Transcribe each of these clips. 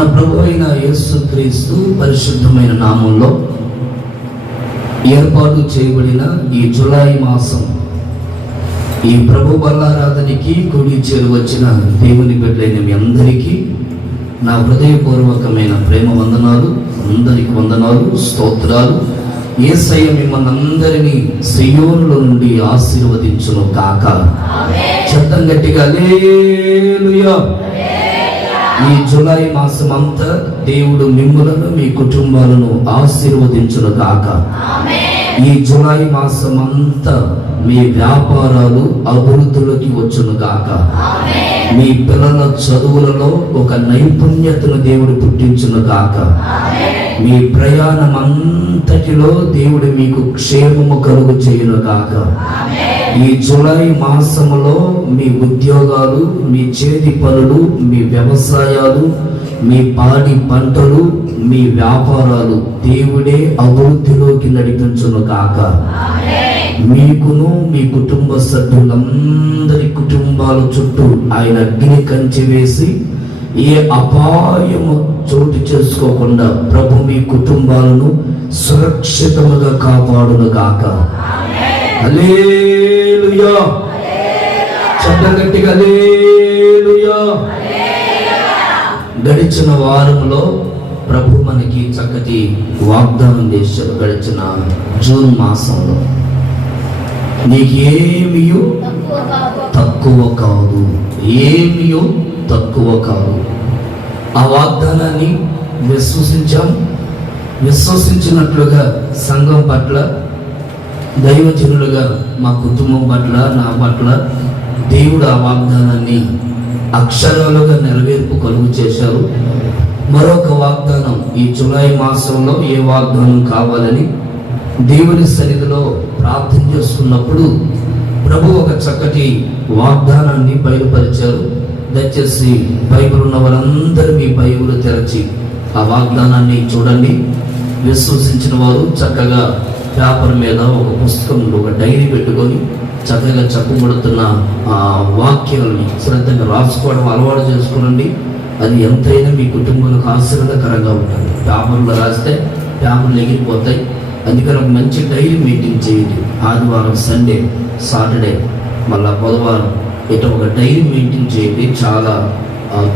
మన ప్రభు అయిన యేసుక్రీస్తు పరిశుద్ధమైన నామంలో ఏర్పాటు చేయబడిన ఈ జూలై మాసం ఈ ప్రభు బల్లారాధనకి కూడి చేరువచ్చిన దేవుని బిడ్డలైన మీ అందరికీ నా హృదయపూర్వకమైన ప్రేమ వందనాలు, అందరికి వందనాలు, స్తోత్రాలు. యేసయ్య మిమ్మల్ని అందరినీ సియోనుల నుండి ఆశీర్వదించును కాక. శబ్దం గట్టిగా హల్లెలూయా. ఈ జూలై మాసం అంతా దేవుడు మిమ్ములను మీ కుటుంబాలను ఆశీర్వదించును కాక. ఈ జూలై మాసం అంతా మీ వ్యాపారాలు అభివృద్ధిలోకి వచ్చును గాక. మీ పిల్లల చదువులలో ఒక నైపుణ్యతను దేవుడు పుట్టించును గాక. మీ ప్రయాణం అంతటిలో దేవుడు మీకు క్షేమము కలుగు చేయును గాక. ఈ జూలై మాసములో మీ ఉద్యోగాలు, మీ చేతి పనులు, మీ వ్యవసాయాలు, మీ పాడి పంటలు, మీ వ్యాపారాలు దేవుడే అభివృద్ధిలోకి నడిపించును గాక. మీకును మీ కుటుంబ సభ్యులందరి కుటుంబాల చుట్టూ ఆయన అగ్ని కంచె వేసి ఏ అపాయము చోటు చేసుకోకుండా ప్రభు మీ కుటుంబాలను సురక్షితముగా కాపాడును గాక. హల్లెలూయా. శబ్దం గట్టిగా హల్లెలూయా. గడిచిన వారంలో ప్రభు మనకి చక్కటి వాగ్దానం చేశారు. గడిచిన జూన్ మాసంలో నీకేమియో తక్కువ కాదు, ఏమియో తక్కువ కాదు. ఆ వాగ్దానాన్ని విశ్వసించినట్లుగా సంఘం పట్ల, దైవజనులుగా మా కుటుంబం పట్ల, నా పట్ల దేవుడు ఆ వాగ్దానాన్ని అక్షరాలుగా నెరవేర్పు కలుగు చేశారు. మరొక వాగ్దానం ఈ జూలై మాసంలో ఏ వాగ్దానం కావాలని దేవుని సన్నిధిలో ప్రార్థన చేస్తున్నప్పుడు ప్రభు ఒక చక్కటి వాగ్దానాన్ని బయలుపరిచారు. దయచేసి బైబిల్ ఉన్న వారందరూ మీ బైబిల్ తెరచి ఆ వాగ్దానాన్ని చూడండి. విశ్వసించిన వారు చక్కగా పేపర్ మీద ఒక పుస్తకంలో ఒక డైరీ పెట్టుకొని చక్కగా చెప్పబడుతున్న ఆ వాక్యాలని శ్రద్ధగా రాసుకోవడం అలవాటు చేసుకోనండి. అది ఎంతైనా మీ కుటుంబాలకు ఆశీర్వాదకరంగా ఉంటుంది. పేపర్లో రాస్తే పేపర్లు ఎగిరిపోతాయి. అందుకని ఒక మంచి డైరీ మెయింటైన్ చేయండి. ఆదివారం, సండే, సాటర్డే, మళ్ళా బుధవారం ఇట్లా ఒక డైరీ మెయింటైన్ చేయండి. చాలా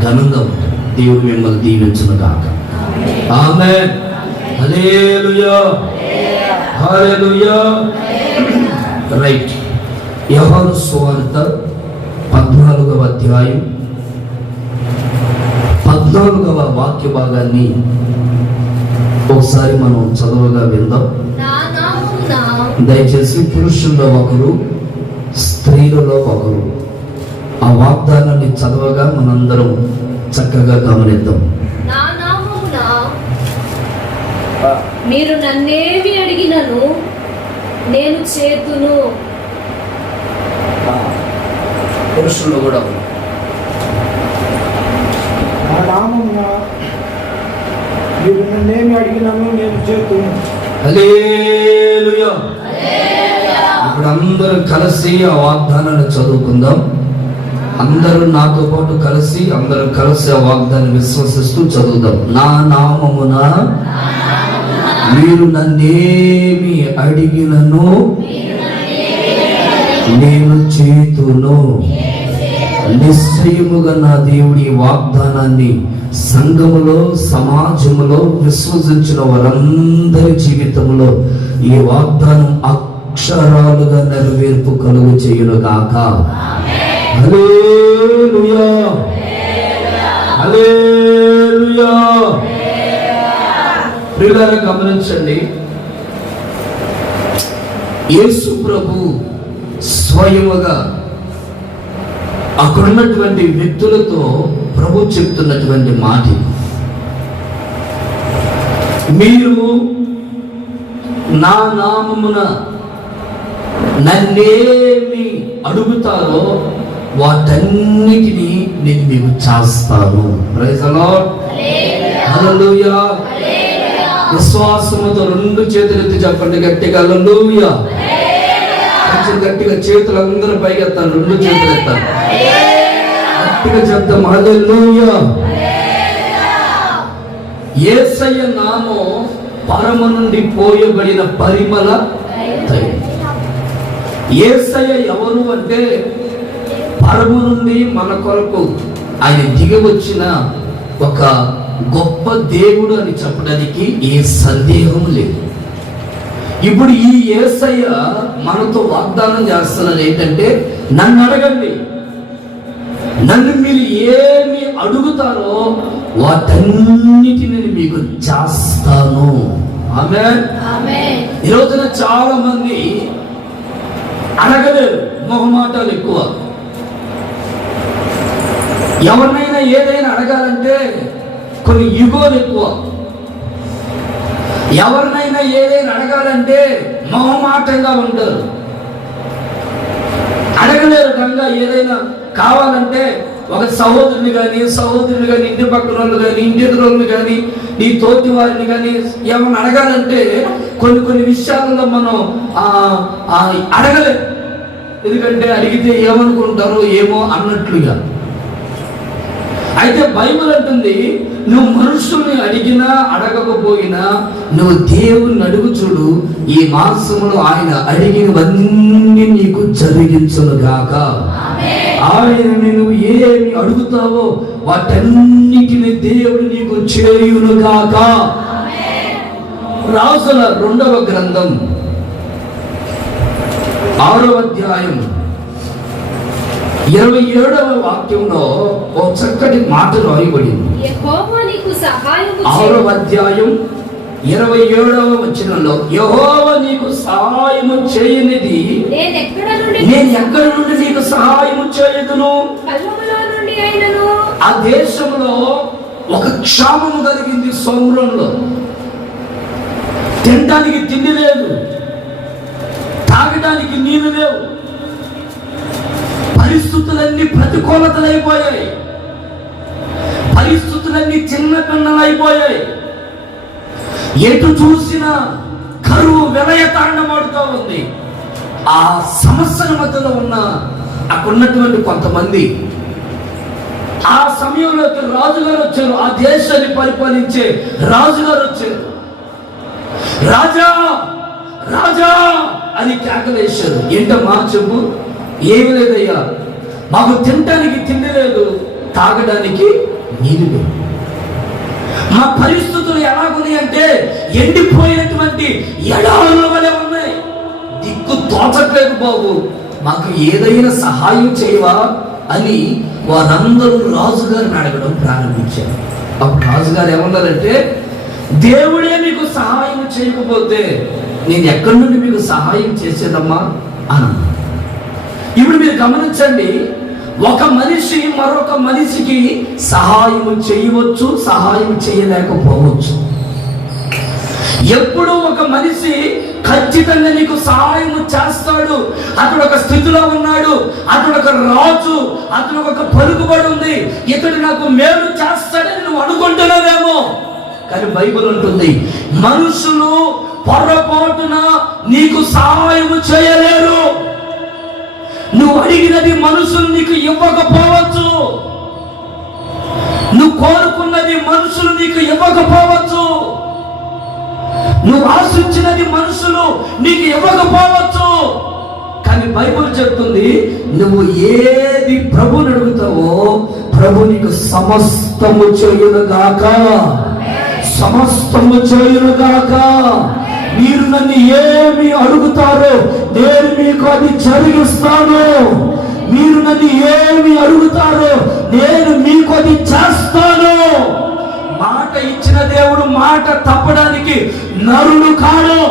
ఘనంగా ఉంటుంది. దేవుడు మిమ్మల్ని దీవించును గాక. ఆమేన్. హల్లెలూయా. హల్లెలూయా. రైట్. యోహాను సువార్త 14వ అధ్యాయం 14వ వాక్య భాగాన్ని ఒకసారి మనం చదువుగా విందాం. దయచేసి పురుషుల్లో ఒకరు, స్త్రీలలో ఒకరు ఆ వాగ్దానాన్ని చదవగా మనందరం చక్కగా గమనిద్దాం. మీరు నన్నేమి అడిగినను నేను చేతును. పురుషుల్లో కూడా నా నామమున మీరు నన్నేమి అడిగినాను నేను చేతును. హల్లెలూయా. ఇప్పుడు అందరూ కలిసి ఆ వాగ్దానాన్ని చదువుకుందాం. అందరూ నాతో పాటు కలిసి ఆ వాగ్దాన్ని విశ్వసిస్తూ చదువుదాం. నా నామమున మీరు నన్నేమి అడిగినను నేను చేతును. నిశ్చయముగా నా దేవుడి వాగ్దానాన్ని సంఘములో, సమాజములో విశ్వసించిన వారందరి జీవితంలో ఈ వాగ్దానం అక్షరాలుగా నెరవేర్పు కలుగు చేయును గాక. హల్లెలూయా. హల్లెలూయా. ప్రియులారా గమనించండి, యేసు ప్రభు స్వయముగా అక్కడున్నటువంటి వ్యక్తులతో ప్రభు చెప్తున్నటువంటి మాట, మీరు నా నామమున నన్నేమి అడుగుతారో వాటన్నిటినీ నేను మీకు చేస్తాను. Praise the Lord. హల్లెలూయా. విశ్వాసముతో రెండు చేతులు ఎత్తి చెప్పండి గట్టిగా హల్లెలూయా. కొంచెం గట్టిగా చేతులు అందరూ పైకెత్తాను, రెండు చేతులు ఎత్తాను, గట్టిగా చెప్తాం హల్లెలూయా. యేసయ్య నామం పరమ నుండి పోయబడిన పరిమళ తైలం. యేసయ్య ఎవరు అంటే పరము నుండి మన కొరకు ఆయన దిగి వచ్చిన ఒక గొప్ప దేవుడు అని చెప్పడానికి ఏ సందేహం లేదు. ఇప్పుడు ఈ యేసయ్య మనతో వాగ్దానం చేస్తున్నది ఏంటంటే, నన్ను అడగండి, నన్ను మీరు ఏమి అడుగుతారో వాటన్నిటిని మీకు చేస్తాను. ఆమేన్. ఈ రోజున చాలా మంది అడగలేరు, మొహమాటాలు ఎక్కువ. ఎవరినైనా ఏదైనా అడగాలంటే కొన్ని ఈగోలు ఎక్కువ. ఎవరినైనా ఏదైనా అడగాలంటే మొహమాటంగా ఉంటారు, అడగలేరు. కనుక ఏదైనా కావాలంటే ఒక సహోదరుని కానీ ఇంటి పక్కన వాళ్ళు కానీ ఇంటి ఎదురోళ్ళు కానీ నీ తోటి వారిని కానీ ఏమన్నా అడగాలంటే కొన్ని విషయాలలో మనం అడగలేము. ఎందుకంటే అడిగితే ఏమనుకుంటారో ఏమో అన్నట్లుగా. అయితే బైబిల్ అంటుంది, నువ్వు మనుషుల్ని అడిగినా అడగకపోయినా నువ్వు దేవుణ్ణి అడుగు చూడు, ఈ మాసంలో ఆయన అడిగినవన్నీ నీకు జరిగించును గాక. ఆయనని నువ్వు ఏమి అడుగుతావో వాటన్నిటిని దేవుడు నీకు చేయును గాక. రాజుల 2వ గ్రంథం 6వ అధ్యాయం 27వ వాక్యంలో ఓ చక్కటి మాట రాయబడింది. 6వ అధ్యాయం 27వ వచనంలో, యెహోవా నీకు సహాయము చేయనిది నేను ఎక్కడి నుండి నీకు సహాయము చేయదును. ఆ దేశంలో ఒక క్షామము కలిగింది. సౌరంలో తినడానికి తిండి లేదు, తాగడానికి నీళ్లు లేవు, పరిస్థితులన్నీ ప్రతికూలతలైపోయాయి, పరిస్థితులన్నీ చిన్న పిన్నలైపోయాయి. ఎటు చూసినా కరువు విలయ తాండమాడుతూ ఉంది. ఆ సమస్యల మధ్యలో ఉన్న అక్కడున్నటువంటి కొంతమంది ఆ సమయంలోకి రాజుగారు వచ్చారు. ఆ దేశాన్ని పరిపాలించే రాజుగారు వచ్చారు. రాజా రాజా అని కేకలేశారు. ఏంటమ్మా చెప్పు. ఏమి లేదయ్యా, మాకు తినడానికి తిండి లేదు, తాగడానికి నీళ్ళు లేదు. మా పరిస్థితులు ఎలాగున్నాయి అంటే ఎండిపోయినటువంటి ఎడారుల వలె ఉన్నాయి. దిక్కు తోచట్లేదు బాబు, మాకు ఏదైనా సహాయం చేయవా అని వారందరూ రాజుగారిని అడగడం ప్రారంభించారు. అప్పుడు రాజుగారు ఏమన్నారంటే, దేవుడే మీకు సహాయం చేయకపోతే నేను ఎక్కడి నుండి మీకు సహాయం చేసేదమ్మా అన్న. ఇప్పుడు మీరు గమనించండి, ఒక మనిషి మరొక మనిషికి సహాయం చేయవచ్చు, సహాయం చేయలేకపోవచ్చు. ఎప్పుడు ఒక మనిషి ఖచ్చితంగా నీకు సహాయం చేస్తాడు. అతడు ఒక స్థితిలో ఉన్నాడు, అతడు ఒక రాజు, అతడు ఒక పలుకుబడి ఉంది, ఇతడు నాకు మేలు చేస్తాడని నువ్వు అనుకుంటున్నావేమో. కానీ బైబిల్ ఉంటుంది, మనుషులు పొరపాటున నీకు సహాయం చేయలేరు. నువ్వు అడిగినది మనుషులు నీకు ఇవ్వకపోవచ్చు, నువ్వు కోరుకున్నది మనుషులు నీకు ఇవ్వకపోవచ్చు, నువ్వు ఆశించినది మనుషులు నీకు ఇవ్వకపోవచ్చు. కానీ బైబిల్ చెప్తుంది, నువ్వు ఏది ప్రభుని అడుగుతావో ప్రభు నీకు సమస్తము చేయునుగాక, సమస్తము చేయునుగాక. మీరు నన్ను ఏమి అడుగుతారో నేను మీకు అది జరిగిస్తాను. మీరు నన్ను ఏమి అడుగుతారో నేను మీకు అది చేస్తాను. మాట ఇచ్చిన దేవుడు మాట తప్పడానికి నరుడు కాడు.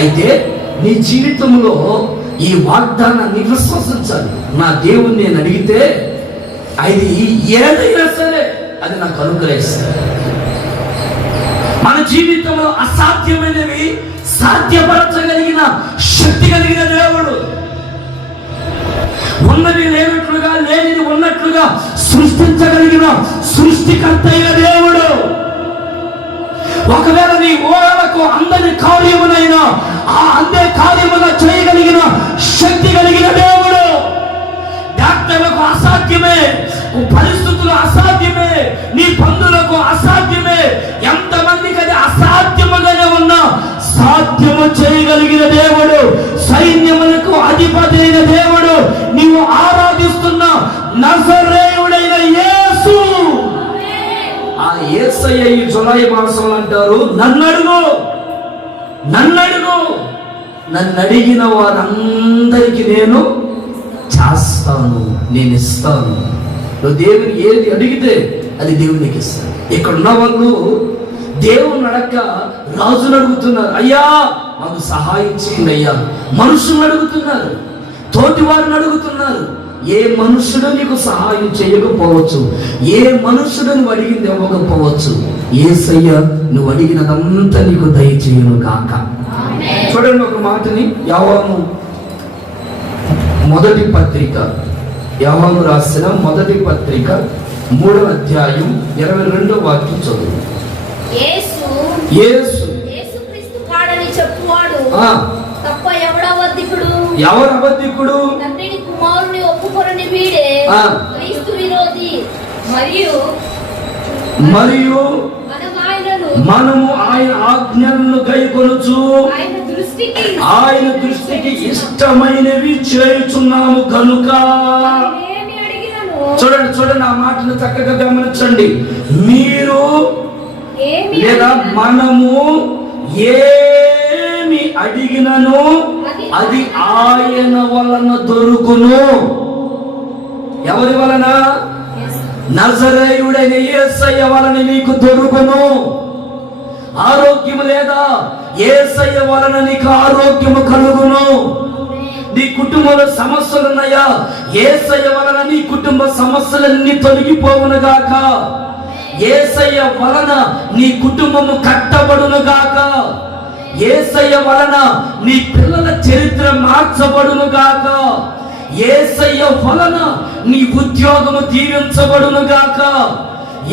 అయితే నీ జీవితంలో ఈ వాగ్దానాన్ని విశ్వసించాలి. నా దేవుణ్ణి నేను అడిగితే అది ఏదైనా సరే అది నాకు అనుగ్రహిస్తాడు. మన జీవితంలో అసాధ్యమైనవి సాధ్యపరచగలిగిన శక్తి కలిగిన దేవుడు, ఉన్నది లేనట్లుగా లేనిది ఉన్నట్లుగా సృష్టించగలిగిన సృష్టికర్త అయిన దేవుడు. ఒకవేళ నీ ఊహలకు అందని కార్యమునైనా ఆ అందే కార్యముగా చేయగలిగిన శక్తి కలిగిన దేవుడు. డాక్టర్లకు అసాధ్యమే, పరిస్థితులు అసాధ్యమే, నీ బంధువులకు అసాధ్యమే, యేసయ్య ఈ జులై మాసంలో అంటారు, నన్ను అడుగు, నన్ను అడిగిన వారందరికీ నేను చేస్తాను, నేను ఇస్తాను. నువ్వు దేవుని ఏది అడిగితే అది దేవునికి ఇస్తాను. ఇక్కడ ఉన్న వాళ్ళు దేవుని అడగక రాజును అడుగుతున్నారు, అయ్యా మాకు సహాయం చేయండి అయ్యా. మనుషులను అడుగుతున్నారు, తోటి వారిని అడుగుతున్నారు. ఏ మనుషుడు నీకు సహాయం చేయకపోవచ్చు, ఏ మనుషుడు నువ్వు అడిగింది ఇవ్వకపోవచ్చు. యేసయ్య నువ్వు అడిగినదంతా నీకు దయచేయను కాక. చూడండి ఒక మాటని, యోహాను మొదటి పత్రిక, యోహాను రాసిన మొదటి పత్రిక 3వ అధ్యాయం 22వ వాక్యం చదువు. యేసుక్రీస్తు కాడని చెప్పువాడు తప్ప ఎవరు అబద్ధికుడు? తండ్రిని కుమారుని ఒప్పుకొనని వీడే క్రీస్తు విరోధి. మరియు మనము ఆయన ఆజ్ఞలను గైకొనుచు ఆయన దృష్టికి ఇష్టమైనవి చేయుచున్నాము కనుక. చూడండి ఆ మాటను చక్కగా గమనించండి. మీరు లేదా మనము ఏమి అడిగినను అది ఆయన వలన దొరుకును. ఎవరి వలన? నజరేయుడైన యేసయ్య వలన నీకు దొరుకును. ఆరోగ్యము లేదా? యేసయ్య వలన నీకు ఆరోగ్యము కలుగును. నీ కుటుంబంలో సమస్యలు ఉన్నాయా? యేసయ్య వలన నీ కుటుంబ సమస్యలన్నీ తొలగిపోవును గాక. యేసయ్య వలన నీ కుటుంబము కట్టబడును గాక. యేసయ్య వలన నీ పిల్లల చరిత్ర మార్చబడును గాక. యేసయ్య వలన నీ ఉద్యోగము దీవించబడును గాక.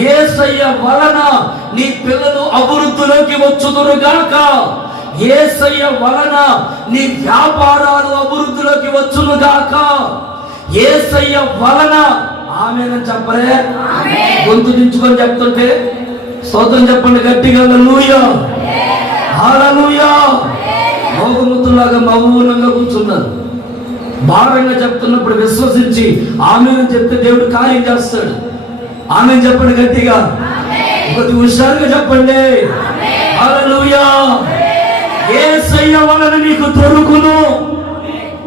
యేసయ్య వలన నీ పిల్లలు అభివృద్ధిలోకి వచ్చుదురు గాక. యేసయ్య వలన నీ వ్యాపారాలు అభివృద్ధిలోకి వచ్చును గాక. యేసయ్య వలన ఆమేనని చెప్పరే? గొంతు దించుకొని చెప్తుంటే స్తోత్రం చెప్పండి గట్టిగా. హల్లెలూయా, హల్లెలూయా. మోగముతులాగా మౌనంగా కూర్చున్నారు. భారంగా చెప్తున్నప్పుడు విశ్వసించి ఆమేనని చెప్తే దేవుడు కార్యం చేస్తాడు. ఆమేన్ చెప్పండి గట్టిగా. కొద్ది హుషారుగా చెప్పండి. హల్లెలూయా. యేసయ్య వలన నీకు దొరుకును.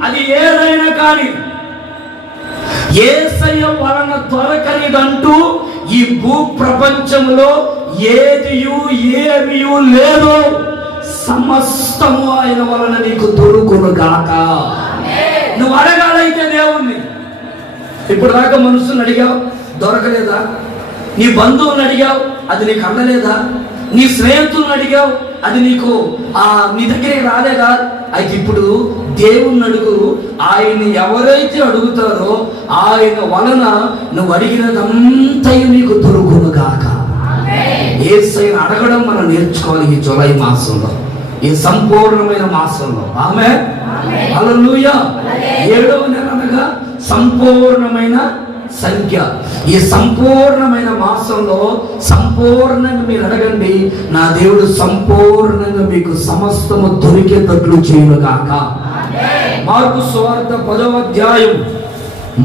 అది ఏదైనా కానీ యేసయ్య వలన దొరకనిదంటూ ఈ భూ ప్రపంచంలో ఏదియు ఏమియు లేదు. సమస్తము ఆయన వలన నీకు దొరుకును గాక. నువ్వు అడగాలైతే దేవుణ్ణి. ఇప్పుడు దాకా మనుషులను అడిగావు, దొరకలేదా? నీ బంధువులను అడిగావు, అది నీకు అందలేదా? నీ స్నేహితులను అడిగావు, అది నీకు నీ దగ్గరికి రాలేదా? అయితే ఇప్పుడు దేవుణ్ణి అడుగు. ఆయన ఎవరైతే అడుగుతారో ఆయన వలన నువ్వు అడిగినదంతయు నీకు దొరుకును గాక. యేసయ్యను అడగడం మనం నేర్చుకోవాలి ఈ జూలై మాసంలో, ఈ సంపూర్ణమైన మాసంలో. ఆమేన్, హల్లెలూయా. 7వ నెల అనగా సంపూర్ణమైన సంఖ్య. ఈ సంపూర్ణమైన మాసంలో సంపూర్ణంగా మీరు అడగండి. నా దేవుడు సంపూర్ణంగా మీకు సమస్తము దొరికేటట్లు చేయను గాక. మార్కు సువార్త 10వ అధ్యాయం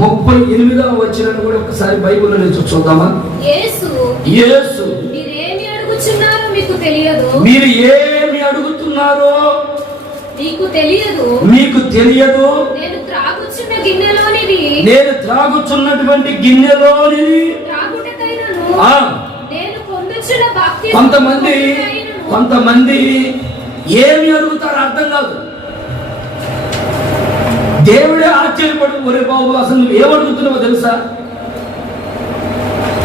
38వ వచనాన్ని కూడా ఒకసారి బైబిల్లో నుంచి చూద్దామా? యేసు మీరు ఏమి అడుగుతున్నారో మీకు తెలియదు. నేను త్రాగుచున్నటువంటి గిన్నెలోనిది కొంతమంది ఏమి అడుగుతారో అర్థం కాదు. దేవుడే ఆశ్చర్యపడు, ఒరే బాబు అసలు నువ్వు ఏమడుగుతున్నావో తెలుసా?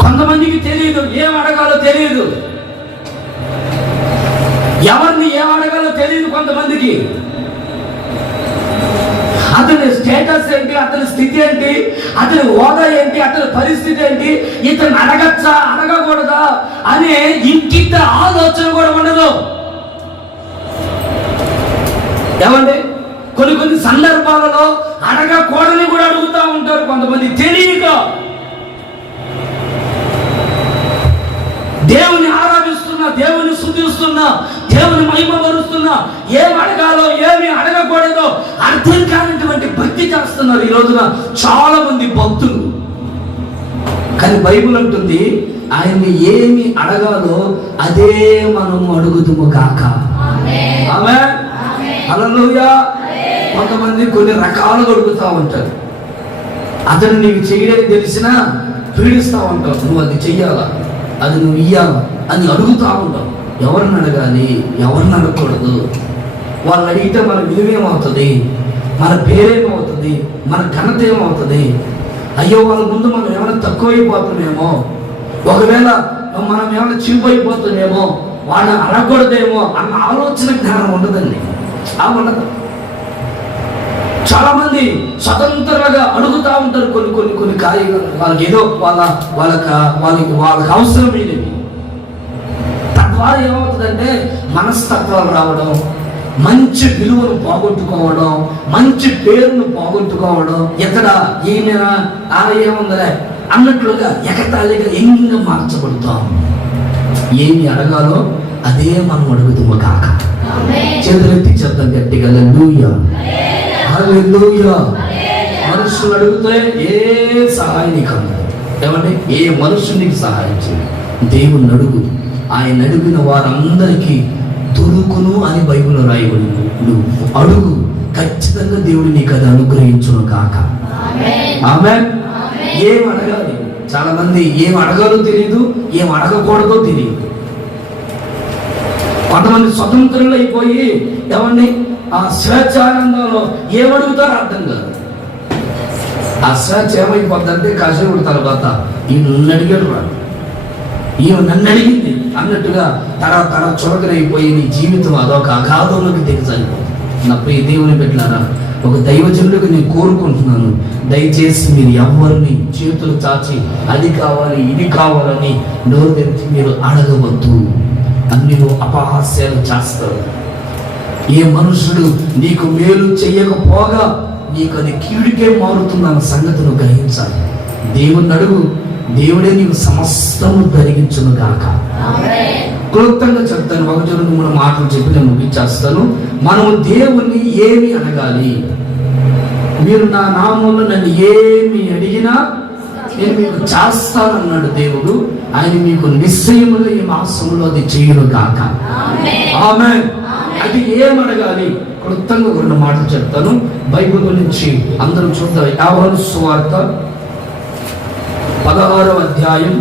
కొంతమందికి తెలియదు, ఏం అడగాలో తెలియదు. ఎవరిని ఏం అడగాలో తెలియదు కొంతమందికి. అతని స్టేటస్ ఏంటి, అతని స్థితి ఏంటి, అతని హోదా ఏంటి, అతని పరిస్థితి ఏంటి, ఇతను అడగచ్చా అడగకూడదా అనే ఇంకింత ఆలోచన కూడా ఉండదు. ఏమండి, కొన్ని సందర్భాలలో అడగకూడని కూడా అడుగుతూ ఉంటారు కొంతమంది తెలియక. దేవుని ఆరాధిస్తున్నా, దేవుని స్తుతిస్తున్నా, దేవుని మహిమపరుస్తున్నా, ఏం అడగాలో ఏమి అడగకూడదో అర్థం కానటువంటి భక్తి చేస్తున్నారు ఈ రోజున చాలా మంది భక్తులు. కానీ బైబిల్ అంటుంది ఆయన్ని ఏమి అడగాలో అదే మనం అడుగుదుము కాక. ఆమేన్. హల్లెలూయా. కొంతమంది కొన్ని రకాలుగా అడుగుతా ఉంటారు. అతను నీకు చేయడానికి తెలిసినా పీడిస్తా ఉంటావు, నువ్వు అది చెయ్యాలా, అది నువ్వు ఇయ్యాలా అని అడుగుతా ఉంటావు. ఎవరిని అడగాలి, ఎవరిని అడగకూడదు? వాళ్ళు అడిగితే మన విలువేమవుతుంది, మన పేరేమవుతుంది, మన ఘనత ఏమవుతుంది? అయ్యో వాళ్ళ ముందు మనం ఏమైనా తక్కువైపోతున్నామేమో, ఒకవేళ మనం ఏమైనా చీపైపోతున్నామేమో, వాళ్ళని అడగకూడదేమో అన్న ఆలోచన జ్ఞానం ఉండదండి. ఉండదు. చాలా మంది స్వతంత్రంగా అడుగుతూ ఉంటారు కొన్ని కార్యాలు. వాళ్ళకి ఏదో వాళ్ళకి అవసరమైనవి. తద్వారా ఏమవుతుందంటే మనస్తత్వాలు రావడం, మంచి విలువను పోగొట్టుకోవడం, మంచి పేరును పోగొట్టుకోవడం, ఎక్కడ ఈయన ఏముందలే అన్నట్లుగా ఎగతాళిగా ఎంగా మార్చబడతాం. ఏమి అడగాలో అదే మనం అడుగుతాము కాక. చేతులెత్తి చెప్తాం గట్టిగా హల్లెలూయా, హల్లెలూయా. మనుషులు అడిగితే ఏ సహాయం నీకు అందదు. ఏమంటే ఏ మనుషునికి సహాయం చేయాలి? దేవుని అడుగు. ఆయన అడిగిన వారందరికీ దొరుకును అని బైబిల్లో రాయబడింది. నువ్వు అడుగు, ఖచ్చితంగా దేవుడు నీకు అది అనుగ్రహించును కాక. ఆమేన్. ఏం అడగాలి? చాలా మంది ఏం అడగాలో తెలియదు, ఏం అడగకూడదో తెలియదు. కొంతమంది స్వతంత్రులు అయిపోయి ఏమండి ఆ స్వేచ్ఛానందంలో ఏమడుగుతారో అర్థం కాదు. ఆ స్వేచ్ఛ ఏమైపోద్దంటే కాసేపు తర్వాత ఈ నన్ను అడిగాడు రా, ఈమె నన్ను అడిగింది అన్నట్టుగా తర చురకనైపోయి నీ జీవితం అదొక అగాధంలోకి దిగజారిపోతుంది. నా ప్రియ దేవుని బిడ్డలారా, ఒక దైవజనుడికి నేను కోరుకుంటున్నాను, దయచేసి మీరు ఎవరిని చేతులు చాచి అది కావాలి ఇది కావాలని నోరు తెరిచి మీరు అడగవద్దు. అన్ని అపహాస్యాలు చేస్తారు. ఏ మనుషుడు నీకు మేలు చెయ్యకపోగా నీకు అది కీడుకే మారుతుందన్న సంగతిని గ్రహించాలి. దేవుని అడుగు, దేవుడే నీకు సమస్తము జరిగించును గాక. క్లుప్తంగా చెప్తాను, 1-2 మాటలు చెప్పి నేను ముగించేస్తాను. మనము దేవుణ్ణి ఏమి అడగాలి? మీరు నా నామంలో నన్ను ఏమి అడిగినా నేను మీకు చేస్తానన్నాడు దేవుడు. ఆయన మీకు నిశ్చయముగా ఈ మాసంలో అది చేయును గాక. ఆమేన్. అది ఏమడగాలి? క్లుప్తంగా 2 మాటలు చెప్తాను బైబిల్ నుంచి. అందరూ చూద్దాం. యోహాను సువార్త 16వ అధ్యాయం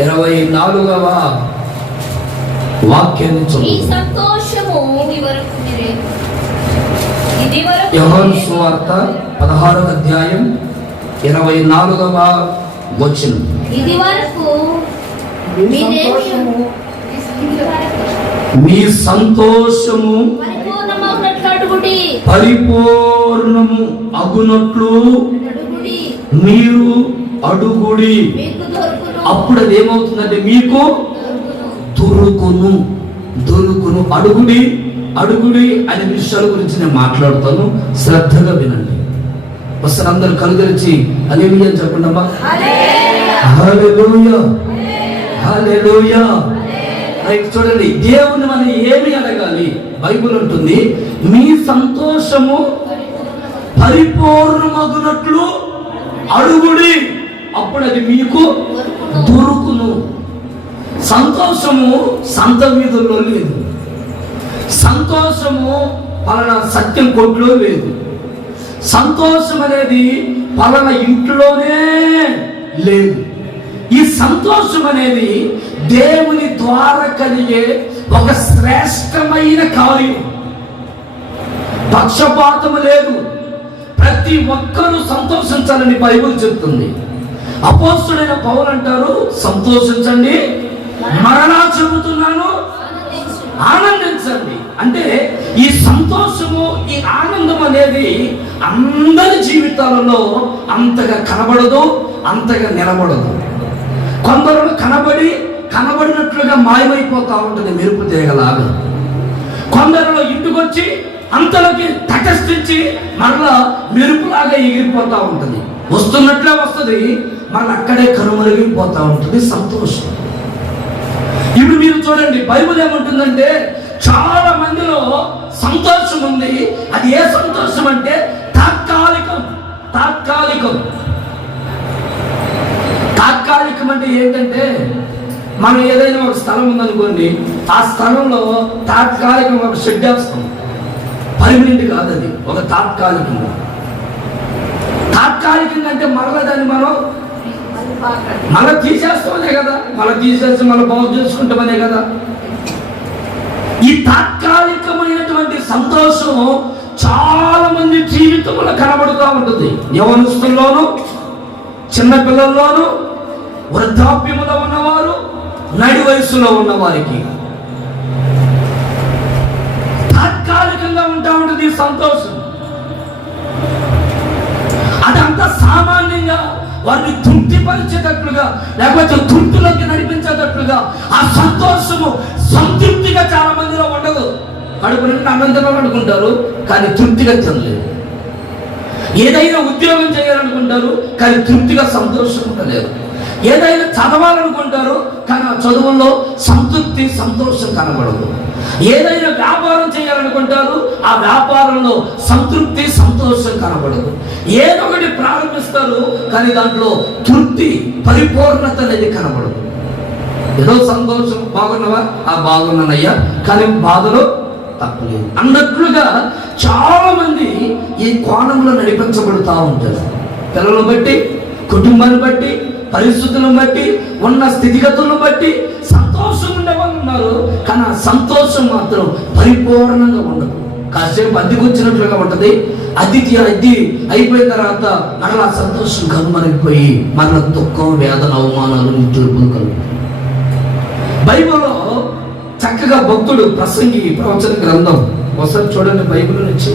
24వ వాక్యాన్ని చదువు. యోహాను సువార్త 16వ అధ్యాయం 24వ వచనం. మీ సంతోషము పరిపూర్ణము అగునట్లు మీరు అడుగుడి, అప్పుడు అది ఏమవుతుందంటే మీకు దొరుకును. అడుగుడి అనే విషయాల గురించి నేను మాట్లాడుతాను, శ్రద్ధగా వినండి. ఒకసారి అందరు కళ్ళు తెరిచి హల్లెలూయా అని చెప్పండి అమ్మా. హల్లెలూయా, హల్లెలూయా. చూడండి, దేవుని మనం ఏమి అడగాలి? బైబిల్ ఉంటుంది, మీ సంతోషము పరిపూర్ణమగునట్లు అడుగుడి, అప్పుడు అది మీకు దొరుకును. సంతోషము సంత వీధుల్లో లేదు, సంతోషము పలానా సత్యం కొట్లో లేదు, సంతోషం అనేది పలానా ఇంట్లోనే లేదు. ఈ సంతోషం అనేది దేవుని ద్వారా కలిగే ఒక శ్రేష్టమైన కార్యం. పక్షపాతము లేదు, ప్రతి ఒక్కరూ సంతోషించాలని బైబిల్ చెప్తుంది. అపోస్తలుడైన పౌలు అంటారు, సంతోషించండి, మరలా చెబుతున్నాను ఆనందించండి. అంటే ఈ సంతోషము, ఈ ఆనందం అనేది అందరి జీవితాలలో అంతగా కనబడదు, అంతగా నిలబడదు. కొందరు కనబడినట్లుగా మాయమైపోతా ఉంటుంది మెరుపు తీగలాగా. కొందరిలో ఇంటికి వచ్చి అంతలోకి తటస్థించి మరలా మెరుపులాగా ఎగిరిపోతా ఉంటుంది. వస్తున్నట్లే వస్తుంది, మరలా అక్కడే కనుమరుగిపోతా ఉంటుంది సంతోషం. ఇప్పుడు మీరు చూడండి, బైబిల్ ఏమంటుందంటే చాలా మందిలో సంతోషం ఉంది. అది ఏ సంతోషం అంటే తాత్కాలికం. తాత్కాలికం తాత్కాలికం అంటే ఏంటంటే, మనం ఏదైనా ఒక స్థలం ఉందనుకోండి, ఆ స్థలంలో తాత్కాలికం ఒక షెడ్ వేస్తాం. పర్మనెంట్ కాదు, అది ఒక తాత్కాలికంగా. తాత్కాలికంగా అంటే మరలా దాన్ని మనం మళ్ళీ తీసేస్తామనే కదా, మళ్ళీ తీసేసి మళ్ళీ బాగు చేసుకుంటామనే కదా. ఈ తాత్కాలికమైనటువంటి సంతోషం చాలా మంది జీవితంలో కనబడుతూ ఉంటుంది. యవనస్తుల్లోనూ, చిన్నపిల్లల్లోనూ, వృద్ధాప్యములో ఉన్నవారు, నడి వయసులో ఉన్నవారికి తాత్కాలికంగా ఉంటా ఉంటుంది ఈ సంతోషం. అదంతా సామాన్యంగా వారిని తృప్తిపరిచేటట్లుగా, లేకపోతే తృప్తిలోకి నడిపించేటట్లుగా ఆ సంతోషము సంతృప్తిగా చాలా మందిలో ఉండదు. కడుపు నిండా అన్నం తినాలనుకుంటారు కానీ తృప్తిగా తినలేదు. ఏదైనా ఉద్యోగం చేయాలనుకుంటారు కానీ తృప్తిగా సంతోషం ఉండలేదు. ఏదైనా చదవాలనుకుంటారు కానీ ఆ చదువుల్లో సంతృప్తి సంతోషం కనబడదు. ఏదైనా వ్యాపారం చేయాలనుకుంటారు, ఆ వ్యాపారంలో సంతృప్తి సంతోషం కనబడదు. ఏదో ఒకటి ప్రారంభిస్తారు కానీ దాంట్లో తృప్తి పరిపూర్ణత అనేది కనబడదు. ఏదో సంతోషం, బాగున్నావా, ఆ బాగున్నానయ్యా, కానీ బాధలో తప్పలేదు అన్నట్లుగా చాలా మంది ఈ కోణంలో నడిపించబడుతూ ఉంటారు. పిల్లలను బట్టి, కుటుంబాన్ని బట్టి, పరిస్థితులను బట్టి, ఉన్న స్థితిగతులను బట్టి సంతోషం ఉండే వాళ్ళు ఉన్నారు. కానీ ఆ సంతోషం మాత్రం పరిపూర్ణంగా ఉండదు. కాసేపు అద్దెకి వచ్చినట్లుగా ఉంటుంది. అద్దె అయిపోయిన తర్వాత మరలా సంతోషం కనుమరిగిపోయి మరలా దుఃఖం, వేదన, అవమానాలు, నిట్టూర్పులు కలుగుతాయి. బైబిల్లో చక్కగా భక్తుడు ప్రసంగి ప్రవచన గ్రంథం ఒకసారి చూడండి. బైబిల్ నుంచి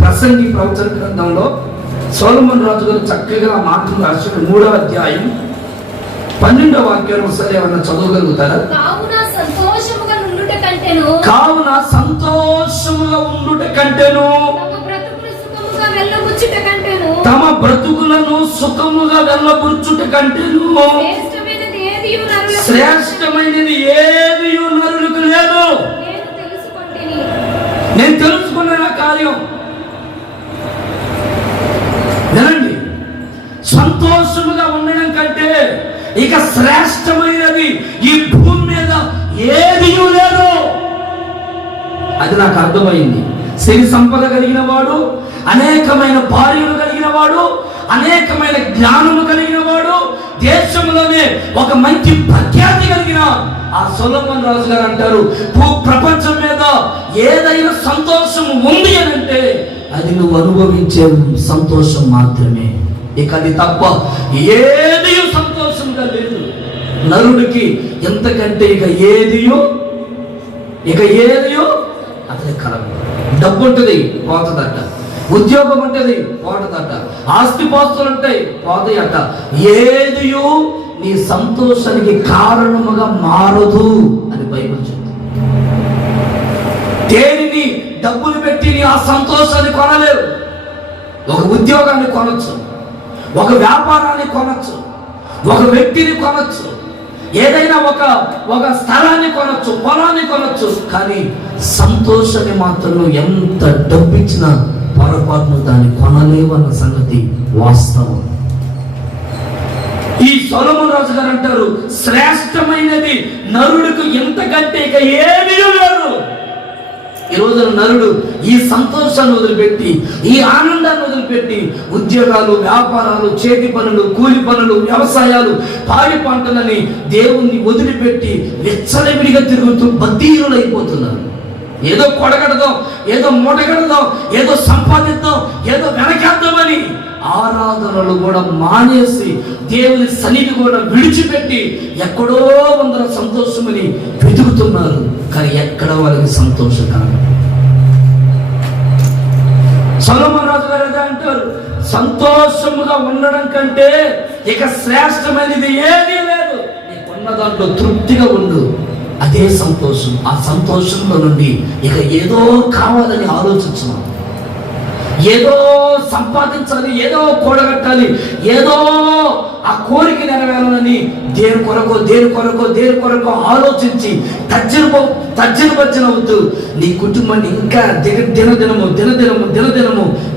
ప్రసంగి ప్రవచన గ్రంథంలో సొలొమోను రాజు గారు చక్కగా మాటలు రాసిన 3వ అధ్యాయం 12వ వాక్యాన్ని ఒకసారి ఏమన్నా చదవగలుగుతారా? కావున సంతోషముగా ఉండుట కంటేను తమ బ్రతుకులను సుఖముగా వెళ్ళబుచ్చుట కంటేను శ్రేష్టమైనది ఏది నరులకు లేదు. నేను తెలుసుకున్న కార్యం వినండి. సంతోషముగా ఉండడం కంటే ఇక శ్రేష్టమైనది ఈ భూమి మీద ఏది లేదు. అది నాకు అర్థమైంది. సిరి సంపద కలిగిన వాడు, అనేకమైన భార్యలు కలిగిన వాడు, అనేకమైన జ్ఞానము కలిగిన వాడు, దేశంలోనే ఒక మంచి ప్రఖ్యాతి కలిగిన ఆ సొలొమోను రాజు గారు అంటారు, ప్రపంచం మీద ఏదైనా సంతోషం ఉంది అని అంటే అది నువ్వు అనుభవించే సంతోషం మాత్రమే. ఇక అది తప్ప ఏది సంతోషంగా లేదు. నరుడికి ఎంతకంటే ఇక ఏదియో అతని కలగ. డబ్బు ఉంటుంది, పోతుందట. ఉద్యోగం ఉంటుంది, పోతుందట. ఆస్తిపాస్తులు ఉంటాయి, పోతాయట. ఏదియో నీ సంతోషానికి కారణముగా మారదు అని బైబిల్ చెప్తుంది. దేనిని డబ్బులు పెట్టి నీ ఆ సంతోషాన్ని కొనలేవు. ఒక ఉద్యోగాన్ని కొనొచ్చు, ఒక వ్యాపారాన్ని కొనొచ్చు, ఒక వ్యక్తిని కొనొచ్చు, ఏదైనా ఒక స్థలాన్ని కొనొచ్చు, పొలాన్ని కొనొచ్చు. కానీ సంతోషాన్ని మాత్రం ఎంత డబ్బిచ్చినా పొరపాటును దాన్ని కొనలేవు అన్న సంగతి వాస్తవం. ఈ సొలొమోను రాజు గారు అంటారు, శ్రేష్టమైనది నరుడికి ఎంతకంటే ఇక ఏమీ లేదు. ఈ రోజున నరుడు ఈ సంతోషాన్ని వదిలిపెట్టి, ఈ ఆనందాన్ని వదిలిపెట్టి ఉద్యోగాలు, వ్యాపారాలు, చేతి పనులు, కూలి పనులు, వ్యవసాయాలు, పాడి పంటలని దేవుణ్ణి వదిలిపెట్టి విచ్చలవిడిగా తిరుగుతూ బద్దీరులైపోతున్నారు. ఏదో కొడగడదాం, ఏదో మూటగడదాం, ఏదో సంపాదిద్దాం, ఏదో వెనకేద్దామని ఆరాధనలు కూడా మానేసి దేవుని సన్నిధి కూడా విడిచిపెట్టి ఎక్కడో అందరూ సంతోషమని వెతుకుతున్నారు. కానీ ఎక్కడ వాళ్ళకి సంతోషం కలగదు. సొలొమోను రాజు గారు అదే అంటారు, సంతోషముగా ఉండడం కంటే ఇక శ్రేష్టమైనది ఏదీ లేదు. నీకున్న దాంట్లో తృప్తిగా ఉండు, అదే సంతోషం. ఆ సంతోషంలో నుండి ఇక ఏదో కావాలని ఆలోచించున్నాం, ఏదో సంపాదించాలి, ఏదో కూడగట్టాలి, ఏదో ఆ కోరిక నెరవేరాలని దేని కొరకు ఆలోచించి తర్జనభర్జనవద్దు. నీ కుటుంబాన్ని ఇంకా దినదినము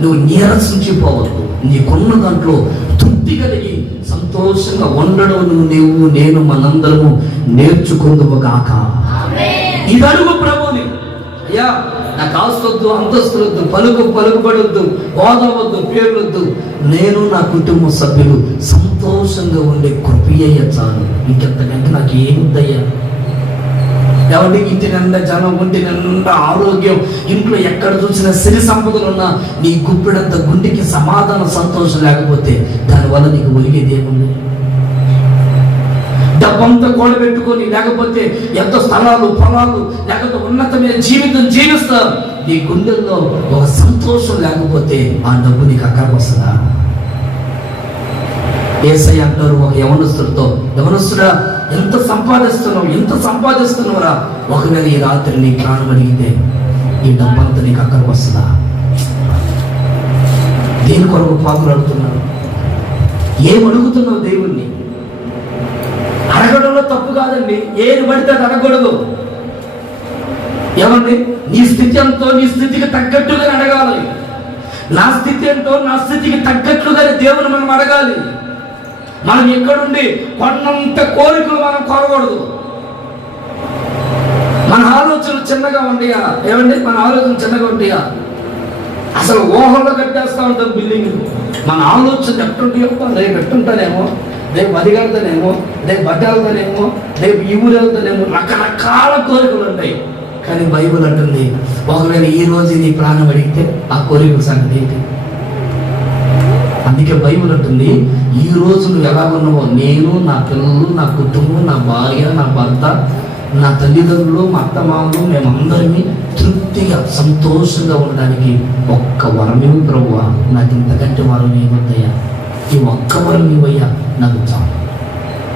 నువ్వు నీరసించిపోవద్దు. నీకున్న దాంట్లో తృప్తి కలిగి సంతోషంగా ఉండడం నువ్వు నేను మనందరము నేర్చుకుందుము గాక. ఇది అడుగు ప్రభుని, అయ్యా నాకు ఆస్తొద్దు, అంతస్తులొద్దు, పలుకుబడొద్దు, హోదావద్దు, పేర్లొద్దు, నేను నా కుటుంబ సభ్యులు సంతోషంగా ఉండే కృపయ్య చాలు. ఇంకెంతకంటే నాకు ఏముందయ్యా? ఎవరి ఇంటి నిండా జనం, ఒంటి నిండా ఆరోగ్యం, ఇంట్లో ఎక్కడ చూసినా సిరి సంపదలు ఉన్నా నీ గుప్పెడంత గుండెకి సమాధానం, సంతోషం లేకపోతే దానివల్ల నీకు ఒలిగేది ఏముంది? డబ్బంతా కూడబెట్టుకొని, లేకపోతే ఎంతో స్థలాలు, పొలాలు, లేకపోతే ఉన్నతమైన జీవితం జీవిస్తావు, నీ గుండెల్లో ఒక సంతోషం లేకపోతే ఆ డబ్బు నీకు అక్కడికి వస్తుందా? యేసయ్య అంటారు ఒక యవనస్తుడా ఎంత సంపాదిస్తున్నావురా, ఒకవేళ ఈ రాత్రి నీ ప్రాణం అడిగితే ఈ డబ్బంతా నీకు అక్కడికి వస్తుందా? దేని కొరకు పాకులు అడుగుతున్నావు? ఏం అడుగుతున్నావు దేవుణ్ణి? అడగడంలో తప్పు కాదండి, ఏది పడితే అది అడగకూడదు. ఏమండి, నీ స్థితి ఎంతో నీ స్థితికి తగ్గట్టుగానే అడగాలి. నా స్థితి ఎంతో నా స్థితికి తగ్గట్లుగానే దేవుని మనం అడగాలి. మనం ఎక్కడుండి కొన్నంత కోరికలు మనం కోరకూడదు. మన ఆలోచనలు చిన్నగా ఉంటాయా? ఏమండి, మన ఆలోచన చిన్నగా ఉంటాయా? అసలు ఊహల్లో కట్టేస్తా ఉంటాం బిల్డింగ్. మన ఆలోచన ఎట్టుంటాయో, రేపు ఎట్టుంటానేమో, రేపు అది కడతానేమో, రేపు బట్టి వెళ్తానేమో, రేపు ఈ ఊరు వెళ్తానేమో, రకరకాల కోరికలు ఉంటాయి. కానీ బైబిల్ అంటుంది, ఒకవేళ ఈ రోజు నీ ప్రాణం అడిగితే ఆ కోరికల సంగతి ఏంటి? అందుకే బైబిల్ అంటుంది, ఈ రోజు నువ్వు ఎలా ఉన్నావో, నేను, నా పిల్లలు, నా కుటుంబం, నా భార్య, నా భర్త, నా తల్లిదండ్రులు, మా అత్తమామలు, మేమందరినీ తృప్తిగా సంతోషంగా ఉండడానికి ఒక్క వరమేమి ప్రభువా, నాకు ఇంతకంటే వరం ఏమొద్దయ్యా, ఈ ఒక్క వరం ఇవయ్యా నాకు చాలు.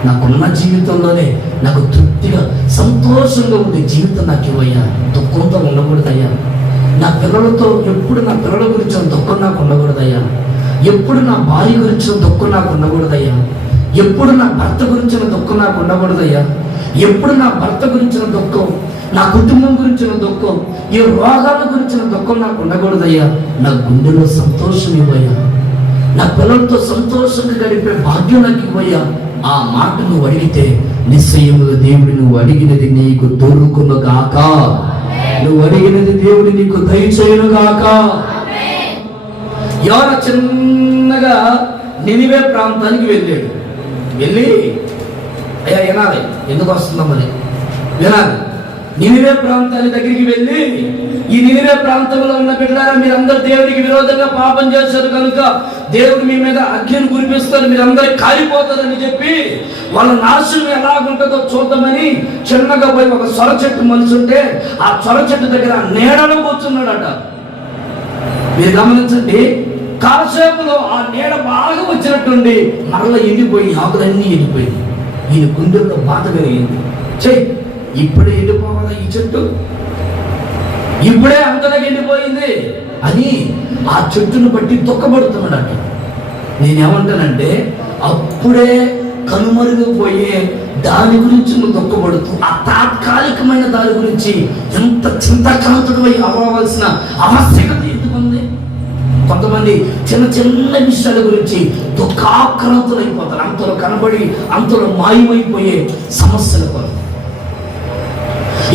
నాకున్న జీవితంలోనే నాకు తృప్తిగా సంతోషంగా ఉండే జీవితం నాకు ఇవయ్యా, దుఃఖంతో ఉండకూడదయ్యా. నా పిల్లలతో ఎప్పుడు నా పిల్లల గురించి దుఃఖం నాకు ఉండకూడదయ్యా. ఎప్పుడు నా భార్య గురించిన దుఃఖం నాకు ఉండకూడదయ్యా. ఎప్పుడు నా భర్త గురించిన దుఃఖం నాకు ఉండకూడదయ్యా. ఎప్పుడు నా భర్త గురించిన దుఃఖం, నా కుటుంబం గురించిన దుఃఖం, ఈ రోగాల గురించిన దుఃఖం నాకు ఉండకూడదయ్యా. నా గుండెలో సంతోషం ఇవ్వయ్యా. నా పిల్లలతో సంతోషంగా గడిపే భాగ్యం నాకు ఇవ్వయ్యా. ఆ మాట నువ్వు అడిగితే నిశ్చయముగా దేవుడు నువ్వు అడిగినది నీకు దొరుకును గాక. నువ్వు అడిగినది దేవుడు నీకు దయచేయును గాక. యోనా చిన్నగా నినివే ప్రాంతానికి వెళ్ళి అయ్యా వినాలి, ఎందుకు వస్తుందామని వినాలి. నినివే ప్రాంతానికి దగ్గరికి వెళ్ళి, ఈ నినివే ప్రాంతంలో ఉన్న బిడ్డలారా, మీరందరూ దేవుడికి విరోధంగా పాపం చేశారు కనుక దేవుడు మీ మీద అగ్నిని కురిపిస్తారు, మీరందరూ కాలిపోతారని చెప్పి వాళ్ళ నాశనం ఎలాగుంటుందో చూద్దామని చిన్నగా పోయి ఒక సొర చెట్టు మలుచుంటే ఆ సొర చెట్టు దగ్గర నీడలో కూర్చున్నాడట. మీరు గమనించండి, కాసేపులో ఆ నీడ బాగా వచ్చినట్టుండి మరలా ఎండిపోయి ఆకులన్నీ ఎండిపోయింది. ఈయన గుండెల్లో బాధ కలిగింది. ఇప్పుడే ఎండిపోవాలా ఈ చెట్టు, ఇప్పుడే అంతగా ఎండిపోయింది అని ఆ చెట్టును బట్టి దుఃఖపడుతున్నాడట. నేనేమంటానంటే, అప్పుడే కనుమరుగిపోయే దాని గురించి నువ్వు దుఃఖపడుతూ ఆ తాత్కాలికమైన దాని గురించి ఎంత చింతాక్రాంతుడు అవ్వవలసిన ఆవశ్యకత ఎందుకుంది? కొంతమంది చిన్న చిన్న విషయాల గురించి దుఃఖాక్రాంతులు అయిపోతారు. అంతలో కనబడి అంతలో మాయమైపోయే సమస్యల కొరకు.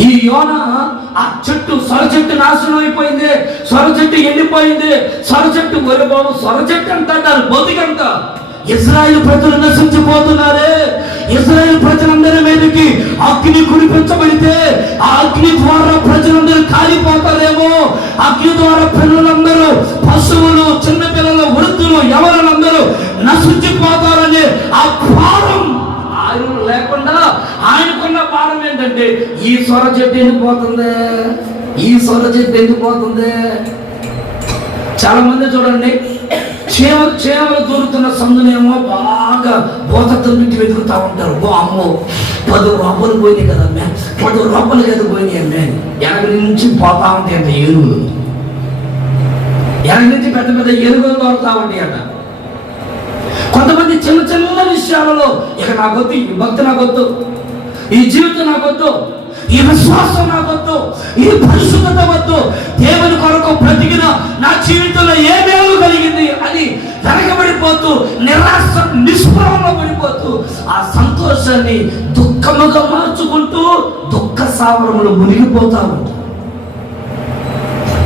ఈ యోనా ఆ చెట్టు, సొర చెట్టు నాశనం అయిపోయింది, సొర చెట్టు ఎండిపోయింది, సొర చెట్టు వరిబాబు, సొర చెట్టు అంటారు బొతికంట. ఇజ్రాయేల్ ప్రజలు నశించిపోతున్నారే. ఇజ్రాయేల్ ప్రజలందరి మీదకి అగ్ని కురిపించబడితే ఆ అగ్ని ద్వారా ప్రజలందరూ కాలిపోతారేమో. అగ్ని ద్వారా పిల్లలందరూ, పశువులు, చిన్నపిల్లలు, వృద్ధులు, ఎవరందరూ నశించిపోతారని ఆ భారం ఆయన లేకుండా ఆయనకున్న భారం ఏంటంటే, ఈ సొర చెట్టు ఎండిపోతుంది, ఈ సొర చెట్టు ఎండిపోతుంది. చాలా మంది చూడండి, చేమలు దూరుతున్న సందునేమో బాగా బోతతో పెట్టి వెతుకుతా ఉంటారు. ఓ అమ్మో 10 రూపాయలు పోయినాయి కదా మ్యామ్, 10 రూపాయలు కదా పోయినాయి మ్యామ్. వెనక నుంచి పోతా ఉంటాయి అంట ఏనుగులు, వెనక నుంచి పెద్ద పెద్ద ఏనుగులు దొరుకుతా ఉంటాయి అంట. కొంతమంది చిన్న చిన్న విషయాలలో ఇక నాకొద్దు, ఈ భక్తి నాకొద్దు, ఈ జీవితం నాకొద్దు, ఈ విశ్వాసం నాకొద్దు, ఈ పరిశుద్ధత వద్దు, దేవుని కొరకు బ్రతికిన నా జీవితంలో ఏ మేలు కలిగింది అని వెనకబడిపోతూ నిరాశ నిస్పృహంలో పడిపోతూ ఆ సంతోషాన్ని దుఃఖముగా మార్చుకుంటూ దుఃఖ సాగరంలో మునిగిపోతా ఉంటారు.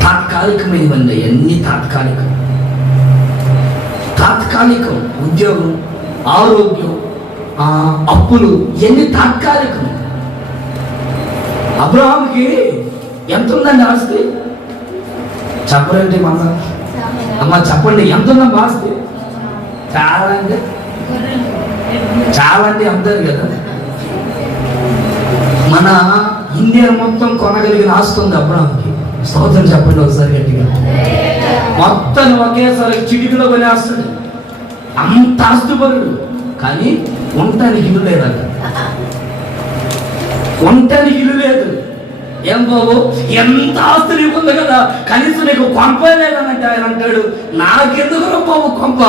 తాత్కాలికమైనవన్నీ అన్ని తాత్కాలికం. ఉద్యోగం, ఆరోగ్యం, అప్పులు ఇవన్నీ తాత్కాలికం. అబ్రహాంకి ఎంత ఉందండి ఆస్తి? చెప్పరండి మన అమ్మ, చెప్పండి ఎంత ఉందమ్మా ఆస్తి? చాలా అండి అంటారు కదా. మన ఇండియా మొత్తం కొనగలిగిన ఆస్తి ఉంది అబ్రహాంకి. స్తోత్రం చెప్పండి ఒకసారి గట్టిగా. మొత్తం ఒకేసారి చిటికలో కొనేస్తాడు. అంత ఆస్తిపరుడు, కానీ ఉండటానికి ఇల్లు లేదట. ఉండటానికి ఇల్లు లేదు. ఏం బాబు, ఎంత ఆస్తి నీకు ఉంది కదా, కనీసం నీకు కొంప లేదనంటే ఆయన అంటాడు, నాకెందుకు బాబు కొంప?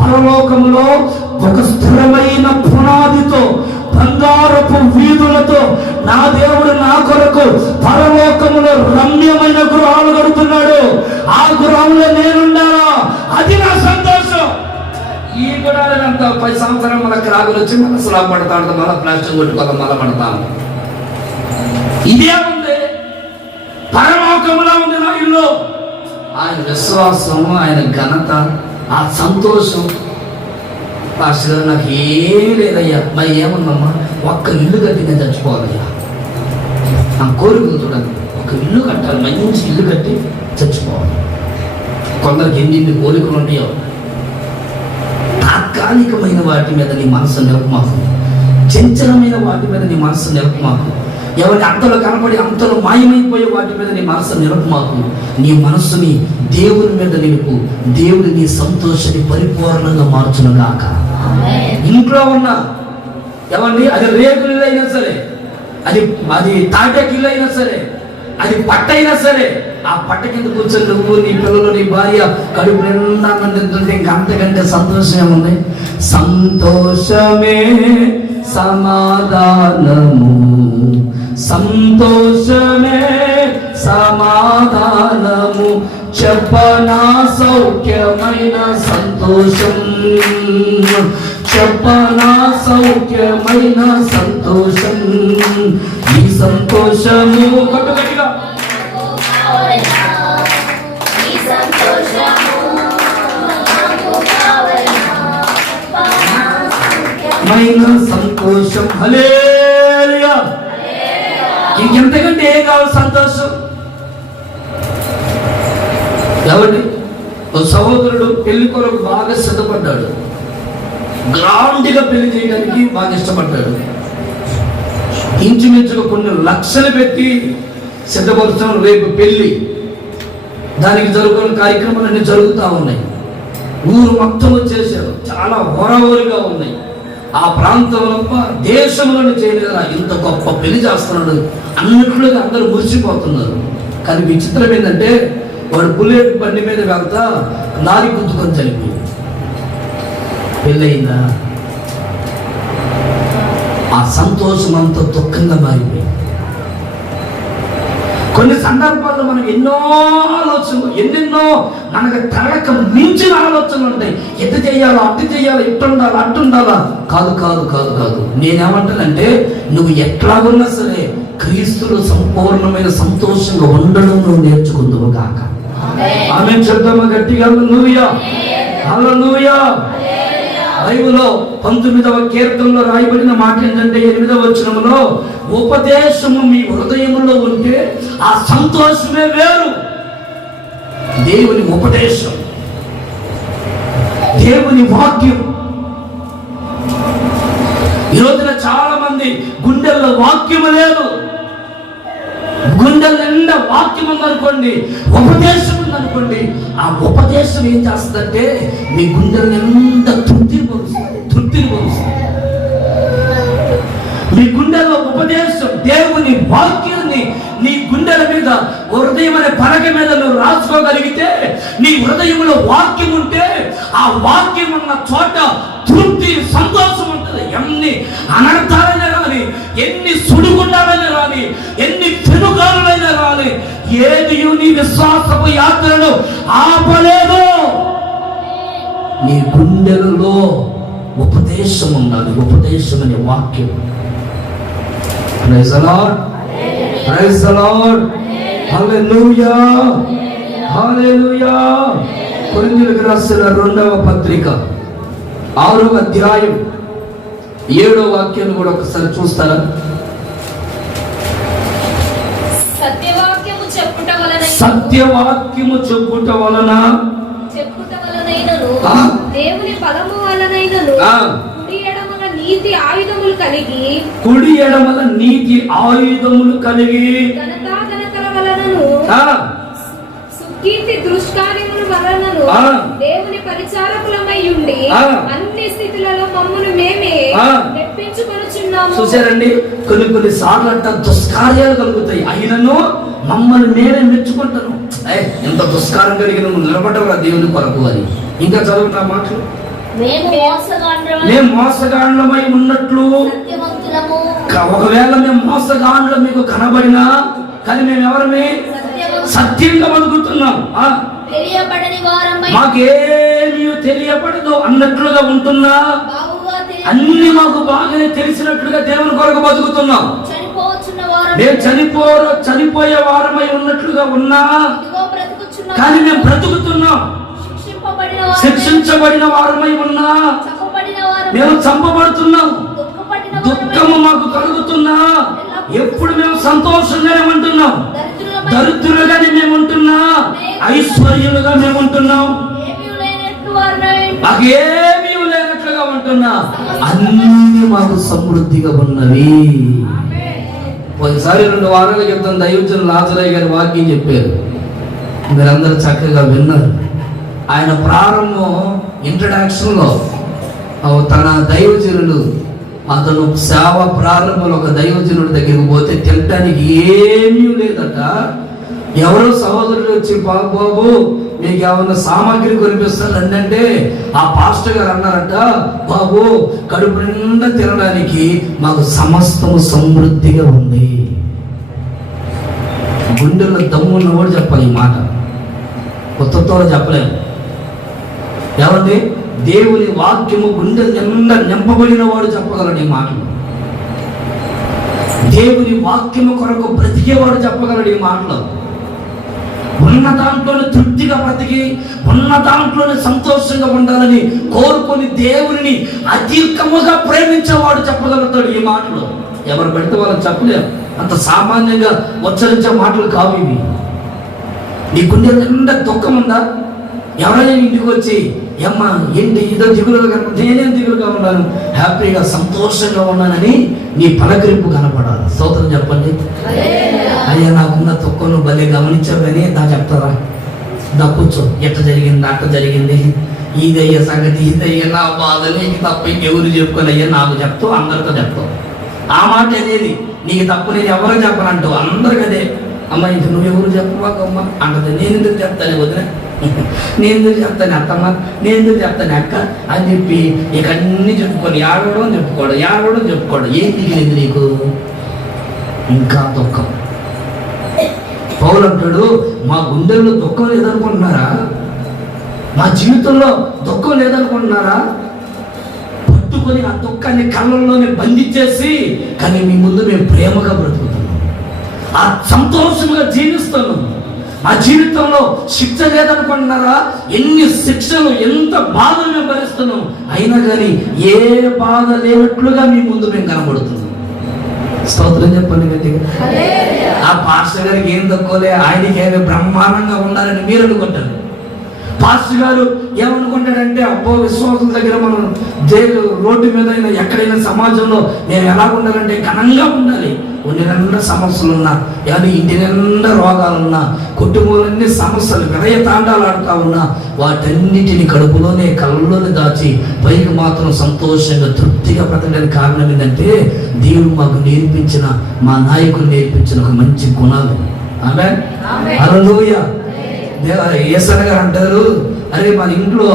పరలోకములో ఒక స్థిరమైన పునాదితో, బంగారపు వీధులతో నా దేవుడు నా కొరకు పరలోకములో రమ్యమైన గృహాలు కడుతున్నాడు. ఆ గృహంలో నేనున్నానా, అది నా సంతోషం. ఈ గుడాలంత 10 సంవత్సరం మనకు రాగులు వచ్చి మన స్లాబ్ పడతాడు, మళ్ళీ ప్లాస్టిక్ కొట్టుకోవాలి, మళ్ళీ పడతాము. ఇదే ఉంది, పరలోకములో ఉంది నా ఇల్లు. ఆయన విశ్వాసం, ఆయన ఘనత, ఆ సంతోషం. పాస్టర్ గారు నాకు ఏమీ లేదయ్యా, మరి ఏముందమ్మా, ఒక్క ఇల్లు కట్టి నేను చచ్చిపోవాలయ్యా. నా కోరికలు చూడండి, ఒక ఇల్లు కట్టాలి, మంచి ఇల్లు కట్టి చచ్చిపోవాలి. కొందరికి ఎన్ని కోరికలు ఉంటాయో. తాత్కాలికమైన వాటి మీద నీ మనసు నిలపమాకు, చంచలమైన వాటి మీద నీ మనసు నిలపమాకు, ఎవరి అంతలో కనపడి అంతలో మాయమైపోయే వాటి మీద నీ మనసు నిలపమాకు. నీ మనస్సుని దేవుని మీద నిలుపు. దేవుడు నీ సంతోషాన్ని పరిపూర్ణంగా మార్చును గాక. ఇంట్లో ఉన్న ఏమండి, అది రేకులు ఇల్లు అయినా సరే, అది తాటకి ఇల్లు అయినా సరే, అది పట్ట అయినా సరే, ఆ పట్ట కింద కూర్చొని నువ్వు, నీ పిల్లలు, నీ భార్య కడుపు నిండా తింటుంటే ఇంకా అంతకంటే సంతోషం ఏముంది? సంతోషమే సమాధానము, సంతోషమే సమాధానము, చెప్పనా సౌఖ్యమైన సంతోషం, చెప్పనా సౌఖ్యమైన సంతోషం. ఈ సంతోషము గట్టిగా మైన సంతోషం. హల్లెలూయా. ఇంకెంతకంటే ఏం కావాలి సంతోషం? ఎవరి సహోదరుడు పెళ్లి కొరకు బాగా సిద్ధపడ్డాడు, గ్రాండ్గా పెళ్లి చేయడానికి బాగా ఇష్టపడ్డాడు. ఇంచుమించుగా కొన్ని లక్షలు పెట్టి సిద్ధపరుస్తాం. రేపు పెళ్లి, దానికి జరుగుతున్న కార్యక్రమాలన్నీ జరుగుతూ ఉన్నాయి. ఊరు మొత్తం వచ్చేసారు, చాలా హోరాహోరిగా ఉన్నాయి. ఆ ప్రాంతంలో దేశంలోనే చేయలేదా ఇంత గొప్ప పెళ్లి చేస్తున్నాడు అన్నట్లుగా అందరూ మురిసిపోతున్నారు. కానీ విచిత్రం ఏంటంటే, వాడు బుల్లెట్ బండి మీద వెళ్తా లారీ గుద్దుకొని చనిపోయింది. పెళ్ళయిందా? ఆ సంతోషం అంతా దుఃఖంగా మారిపోయింది. కొన్ని సందర్భాల్లో మనం ఎన్నో ఆలోచనలు, ఎన్నెన్నో మనకు తెలక మించిన ఆలోచనలు ఉంటాయి. ఎటు చేయాలా, అటు చేయాలా, ఇట్టు ఉండాలా, అట్టు ఉండాలా. కాదు కాదు కాదు కాదు నేనేమంటానంటే, నువ్వు ఎట్లా ఉన్నా సరే క్రీస్తులో సంపూర్ణమైన సంతోషంగా ఉండడం నువ్వు నేర్చుకుందువు కాక. ఆమేన్ చెప్తామా గట్టిగా? హల్లెలూయా, హల్లెలూయా. బైబిల్లో 19వ కీర్తనలో రాయబడిన మాట ఏంటంటే, 8వ వచనంలో, ఉపదేశము మీ హృదయంలో ఉంటే ఆ సంతోషమే వేరు. దేవుని ఉపదేశం, దేవుని వాక్యం. ఈ రోజున చాలా మంది గుండెల్లో వాక్యము లేదు. గుండెల నిండా వాక్యం ఉందనుకోండి, ఉపదేశం ఉందనుకోండి, ఆ ఉపదేశం ఏం చేస్తుందంటే మీ గుండెల నిండా తృప్తిని పొందుతుంది. మీ గుండెల్లో ఉపదేశం, దేవుని వాక్యాన్ని నీ గుండెల మీద, హృదయం అనే పలక మీద నువ్వు రాసుకోగలిగితే, నీ హృదయంలో వాక్యం ఉంటే, ఆ వాక్యం ఉన్న చోట తృప్తి, సంతోషం ఉంటుంది. ఎన్ని అనర్థాలైనా రాని, ఎన్ని సుడిగుండాలైనా రాని, ఎన్ని పెనుగాలులైనా రాని, ఏది నీ విశ్వాసపు యాత్రను ఆపలేదు. నీ గుండెలలో ఉపదేశం ఉండాలి. ఉపదేశం అనే వాక్యం. Praise the Lord, praise the Lord, hallelujah, hallelujah. కొరింథీయులకు రాసిన 2వ పత్రిక 6వ అధ్యాయం 7వ వాక్యాన్ని కూడా ఒకసారి చూస్తారా? సత్యవాక్యము చెప్పుట వలన దేవుని బలము వలనైనను కుడి ఎడమల నీతి ఆయుధములు కలిగి ఘనతల వలనను సుకీర్తి దుష్కార్యముల వలనను దేవుని పరిచారకులమై ఉండి అన్ని స్థితులలో మమ్మును మేమే మెప్పించుకొనుచున్నాము. చూసారండి, కొన్ని సార్లు అంట దుష్కార్యాలు కలుగుతాయి, అయినను మమ్మల్ని నేనే మెచ్చుకుంటాను. ఎంత దుష్కారం కలిగిన నువ్వు నిలబడవరా దేవుని కొరకు అని. ఇంకా చదువుతా మాటలు, మేము మోసగాండ్లమై ఉన్నట్లు. ఒకవేళ మేము మోసగాండ్లు మీకు కనబడినా, కానీ మేము ఎవరమే? సత్యంగా బతుకుతున్నాం. మాకేమీ తెలియబడదు అన్నట్లుగా ఉంటున్నా, అన్ని మాకు బాగానే తెలిసినట్లుగా దేవుని కొరకు బతుకుతున్నాం. మేము చనిపోయే వారమై ఉన్నట్లుగా ఉన్నా, కానీ మేము బ్రతుకుతున్నాం. శిక్షించబడిన వారమై ఉన్నా, మేము చంపబడుతున్నాం. దుఃఖము మాకు కలుగుతున్నా, ఎప్పుడు మేము సంతోషంగానే ఉంటున్నాం. దరిద్రులుగానే మేము ఉంటున్నా, ఐశ్వర్యులుగా మేము ఉంటున్నాం. మాకేమీ లేనట్లుగా ఉంటున్నా, అన్ని మాకు సమృద్ధిగా ఉన్నవి. ఒకసారి 2 వారాల క్రితం దైవజనులు లాజరయ్య గారి వాక్యం చెప్పారు, మీరందరూ చక్కగా విన్నారు. ఆయన ప్రారంభం ఇంట్రడక్షన్లో తన దైవజనుడు, అతను సేవ ప్రారంభంలో ఒక దైవజనుడి దగ్గరికి పోతే తినటానికి ఏమీ లేదట. ఎవరో సహోదరుడు వచ్చి, బాబు మీకు ఏమన్నా సామాగ్రి కొనిపిస్తారండి అంటే, ఆ పాస్టర్ గారు అన్నారట, బాబు కడుపు నిండా తినడానికి మాకు సమస్తము సమృద్ధిగా ఉంది. గుండెల్లో దమ్మున్న కూడా చెప్పాలి ఈ మాట, కొత్తతో చెప్పలేము. ఏమండి, దేవుని వాక్యము గుండె నిండా నింపబడిన వాడు చెప్పగలడు ఈ మాటలు. దేవుని వాక్యము కొరకు బ్రతికేవాడు చెప్పగలడు ఈ మాటలు. ఉన్న దాంట్లోనే తృప్తిగా బ్రతికి, ఉన్న దాంట్లోనే సంతోషంగా ఉండాలని కోరుకొని దేవుని అధికముగా ప్రేమించేవాడు చెప్పగలుగుతాడు ఈ మాటలు. ఎవరు పెడితే వాళ్ళని చెప్పలేము, అంత సామాన్యంగా ఉచ్చరించే మాటలు కావు ఇవి. నీ గుండె నిండా దుఃఖం ఉందా? ఎవరైనా ఇంటికి వచ్చి, ఏమ్మా ఏంటి ఇదో దిగులుగా కనుక, నేనేం దిగులుగా ఉన్నాను, హ్యాపీగా సంతోషంగా ఉన్నానని నీ పలకరింపు కనపడాలి. స్తోత్రం చెప్పండి. అయ్యా నాకున్న దుఃఖం భలే గమనించావని దా చెప్తారా? దా కూర్చో, ఎట్ట జరిగింది అట్ట జరిగింది, ఇదయ్యా సంగతి, ఇదయ్యా నా బాధ, నీకు తప్ప ఇంకెవరు చెప్పుకొని, అయ్యా నాకు చెప్తావు, అందరితో చెప్తావు. ఆ మాట అనేది నీకు తప్పు, నేను ఎవరు చెప్పనంటావు, అందరికి అదే. అమ్మ ఇంక నువ్వెవరు చెప్పమాకమ్మ అంటది. నేను ఎందుకు చెప్తాను వదిన, నేను ఎందుకు చెప్తాను అత్తమ్మ, నేను ఎందుకు చెప్తాను అక్క అని చెప్పి ఇక అన్ని చెప్పుకొని ఏడవడం చెప్పుకోవడం. ఏం దిగిలింది నీకు? ఇంకా దుఃఖం. పౌలు అంటాడు, మా గుండెల్లో దుఃఖం లేదనుకుంటున్నారా? మా జీవితంలో దుఃఖం లేదనుకుంటున్నారా? పట్టుకొని ఆ దుఃఖాన్ని కళ్ళల్లోనే బంధించేసి, కానీ మీ ముందు మేము ప్రేమగా బ్రతుకుతున్నాం, ఆ సంతోషంగా జీవిస్తున్నాం. ఆ జీవితంలో శిక్ష లేదనుకుంటున్నారా? ఎన్ని శిక్షలు, ఎంత బాధలు మేము భరిస్తున్నాం, అయినా కానీ ఏ బాధ లేనట్లుగా మీ ముందు మేము కనబడుతున్నాం. స్తోత్రం చెప్పండి గట్టిగా. ఆ పాస్టర్ గారికి ఏం తక్కువలే, ఆయనకి ఏమి బ్రహ్మాండంగా ఉండాలని మీరు అనుకుంటారు. పాస్టర్ గారు ఏమనుకుంటాడంటే, అబ్బో విశ్వాసుల దగ్గర మనం రోడ్డు మీద అయినా ఎక్కడైనా సమాజంలో నేను ఎలా ఉండాలంటే ఘనంగా ఉండాలి. కొన్ని నిండా సమస్యలు ఉన్నా, కానీ ఇంటి నిండా రోగాలున్నా, కుటుంబంలోని సమస్యలు వినయ తాండాలు ఆడుతూ ఉన్నా, వాటన్నిటిని కడుపులోనే కళ్ళలోనే దాచి పైకి మాత్రం సంతోషంగా తృప్తిగా బ్రతకడానికి కారణం ఏంటంటే, దేవుడు మాకు నేర్పించిన, మా నాయకులు నేర్పించిన ఒక మంచి గుణాలు. ఆమేన్. హల్లెలూయా. యేసయ్య గారు అంటారు, అరే మన ఇంట్లో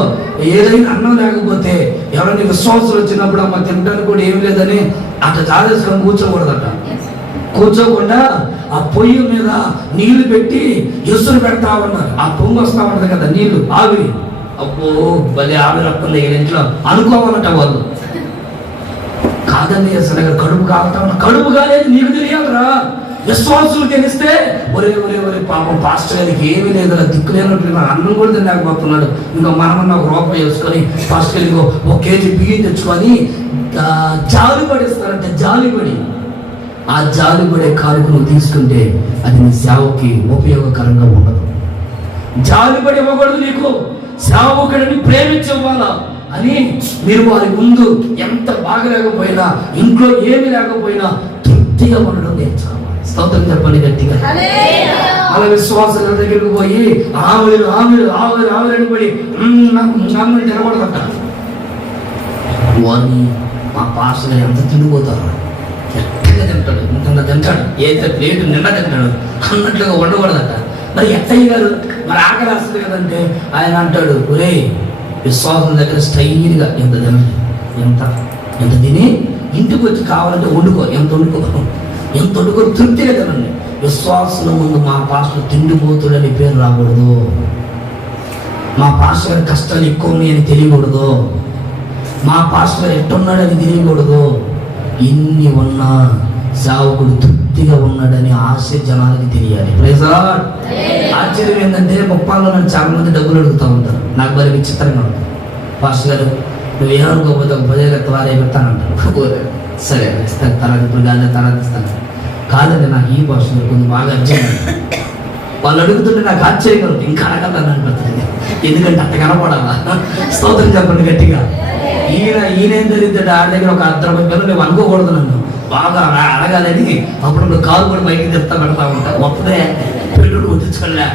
ఏదైనా అన్నం లేకపోతే ఎవరైనా విశ్వాసులు వచ్చినప్పుడు అమ్మ తినడానికి కూడా ఏం లేదని అట్లా జాలేసుకొని కూర్చోకూడదట. కూర్చోకుండా ఆ పొయ్యి మీద నీళ్లు పెట్టి ఎసురు పెడతా ఉన్నారు. ఆ పొంగు వస్తా ఉంటది కదా, నీళ్లు ఆవిరి. అబ్బో భలే ఆవిరి వస్తుంది ఇంట్లో అనుకోవాలట వాళ్ళు. కాదండి అసలు కడుపు కాలుతా ఉన్నా, కడుపు కాలేదు నీకు తెలియాలరా. విశ్వాసులు తెలిస్తే ఒరే ఒరే ఒరే పాపం పాస్టర్ గారికి ఏమీ లేదురా, దిక్కు లేనట్లు అన్నం కూడా తినలేకపోతున్నాడు, ఇంకా మనమన్నా ఒక రూపాయి వేసుకొని పాస్టర్ గారికి ఒక కేజీ బియ్యం తెచ్చుకొని జాలి పడిస్తారంటే జాలిపడి ఆ జాలిపడే కానుక నువ్వు తీసుకుంటే అది నీ సేవకి ఉపయోగకరంగా ఉండదు. జాలిపడి ఇవ్వకూడదు, నీకు సేవకుడిని ప్రేమించవ్వాలా అని మీరు వారి ముందు ఎంత బాగలేకపోయినా, ఇంట్లో ఏమి లేకపోయినా తృప్తిగా ఉండడం నేర్చుకోవాలి. స్తోత్రం చెప్పండి గట్టిగా. అలా విశ్వాసాల దగ్గరికి పోయి ఆవిరి ఆవిరి ఆవిరి ఆవిరి పడి తినకూడదట. వాడిని మా పాస్టర్ ఎంత తిండిపోతారు, ఎట్టగా తింటాడు, ఇంత తింటాడు, ఏదైతే ప్లేటు నిండా తింటాడు అన్నట్లుగా ఉండకూడదట. మరి ఎట్టయ్య గారు మరి ఆకలి వస్తుంది కదంటే ఆయన అంటాడు, ఒరే విశ్వాసం దగ్గర స్టైల్గా ఎంత తినండి, ఎంత తిని ఇంటికి వచ్చి కావాలంటే వండుకో, ఎంత వండుకో తృప్తిగా తినండి. విశ్వాసం ముందు మా పాస్టర్ తిండిపోతుడని పేరు రాకూడదు, మా పాస్టర్ కష్టాలు ఎక్కువ ఉన్నాయని తెలియకూడదు, మా పాస్టర్ ఎట్టున్నాడని తెలియకూడదు. ఇన్ని ఉన్నా సేవకుడు తృప్తిగా ఉన్నాడని ఆశ జనాలకి తెలియాలి. Praise Lord. ఆశ్చర్యం ఏంటంటే ముప్పాల్లో నన్ను చాలా మంది డబ్బులు అడుగుతూ ఉంటారు. నాకు మరి విచిత్రంగా ఉంటుంది. పాస్టర్ గారు నువ్వు ఏమనుకోకపోతే ఒక 10,000 వారే పెడతానంటారు. సరే ఇస్తాను, తర్వాత ఇప్పుడు గాలి తర్వాత ఇస్తాను. కాదండి నాకు ఈ పాస్టర్ గారు కొంచెం బాగా అర్జెంట్. వాళ్ళు అడుగుతుంటే నాకు ఆశ్చర్యం ఇంకా అడగలని అనిపిస్తుంది, ఎందుకంటే అంత కనపడాలా. స్తోత్రం చెప్పండి గట్టిగా. ఈయన ఏం జరిగిందంటే ఆడ దగ్గర ఒక 60 పిల్లలు నువ్వు అనుకోకూడదు, నన్ను బాగా అడగాలని అప్పుడు కాలు కూడా బయటికి తెస్తా పెడతా ఉంటా. వస్తుందే పెళ్ళుడు కుట్టించుకోలే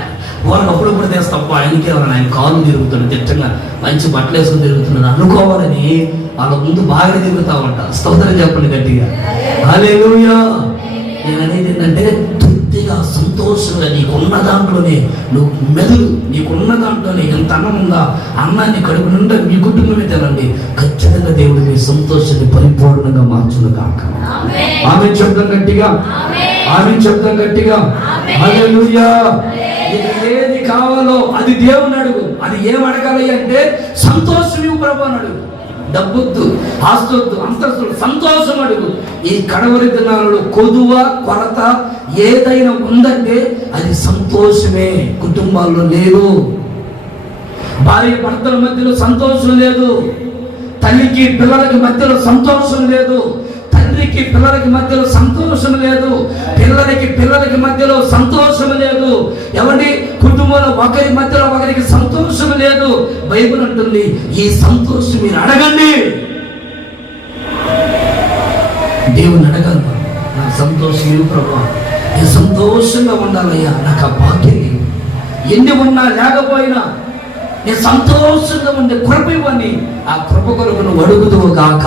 వాళ్ళకి అప్పుడప్పుడు తెస్తాం. ఆయనకి ఎవరైనా ఆయన కాలు తిరుగుతున్నాడు, తిట్టంగా మంచి బట్టలు వేసుకుని తిరుగుతున్నాడు అనుకోవాలని వాళ్ళ ముందు బాగా తిరుగుతూ ఉంటా. స్తోత్రం చెప్పండి గట్టిగా. హల్లెలూయా. నేను అనేది ఏంటంటే తృప్తిగా సంతోషంగా నీకున్న దాంట్లోనే నువ్వు మెదులు, నీకున్న దాంట్లోనే ఎంత అన్నం ఉందా అన్నాన్ని కడుపు నుండి మీ కుటుంబమే తినండి. ఖచ్చితంగా దేవుడు మీ సంతోషాన్ని పరిపూర్ణంగా మార్చును కాక. ఆమె శబ్దం గట్టిగా, ఆమె శబ్దం గట్టిగా. హల్లెలూయా. నీకు ఏది కావాలో అది దేవుని అడుగు. అది ఏం అడగాలి అంటే సంతోషం ఇవ్వు ప్రభు అని అడుగు. డబ్బొద్దు, ఆస్తొద్దు, అంతస్తులు, సంతోషం అడుగు. ఈ కడవరి దినాలలో కొదువ కొరత ఏదైనా ఉందంటే అది సంతోషమే. కుటుంబాల్లో లేదు, భార్య భర్తల మధ్యలో సంతోషం లేదు, తల్లికి పిల్లలకి మధ్యలో సంతోషం లేదు, తండ్రికి పిల్లలకి మధ్యలో సంతోషం లేదు, పిల్లలకి మధ్యలో సంతోషం లేదు. ఎవరి కుటుంబంలో ఒకరి మధ్యలో ఒకరికి సంతోషం లేదు. బైబిల్ అంటుంది ఈ సంతోషం మీరు అడగండి. దేవుని అడగను, నాకు సంతోషం ఇవ్వు ప్రభా, నేను సంతోషంగా ఉండాలయ్యా, నాకు ఆ భాగ్యం ఎన్ని ఉన్నా లేకపోయినా నేను సంతోషంగా ఉండే కృప ఇవ్వని ఆ కృప కొరకు నువ్వు అడుగుదువు గాక.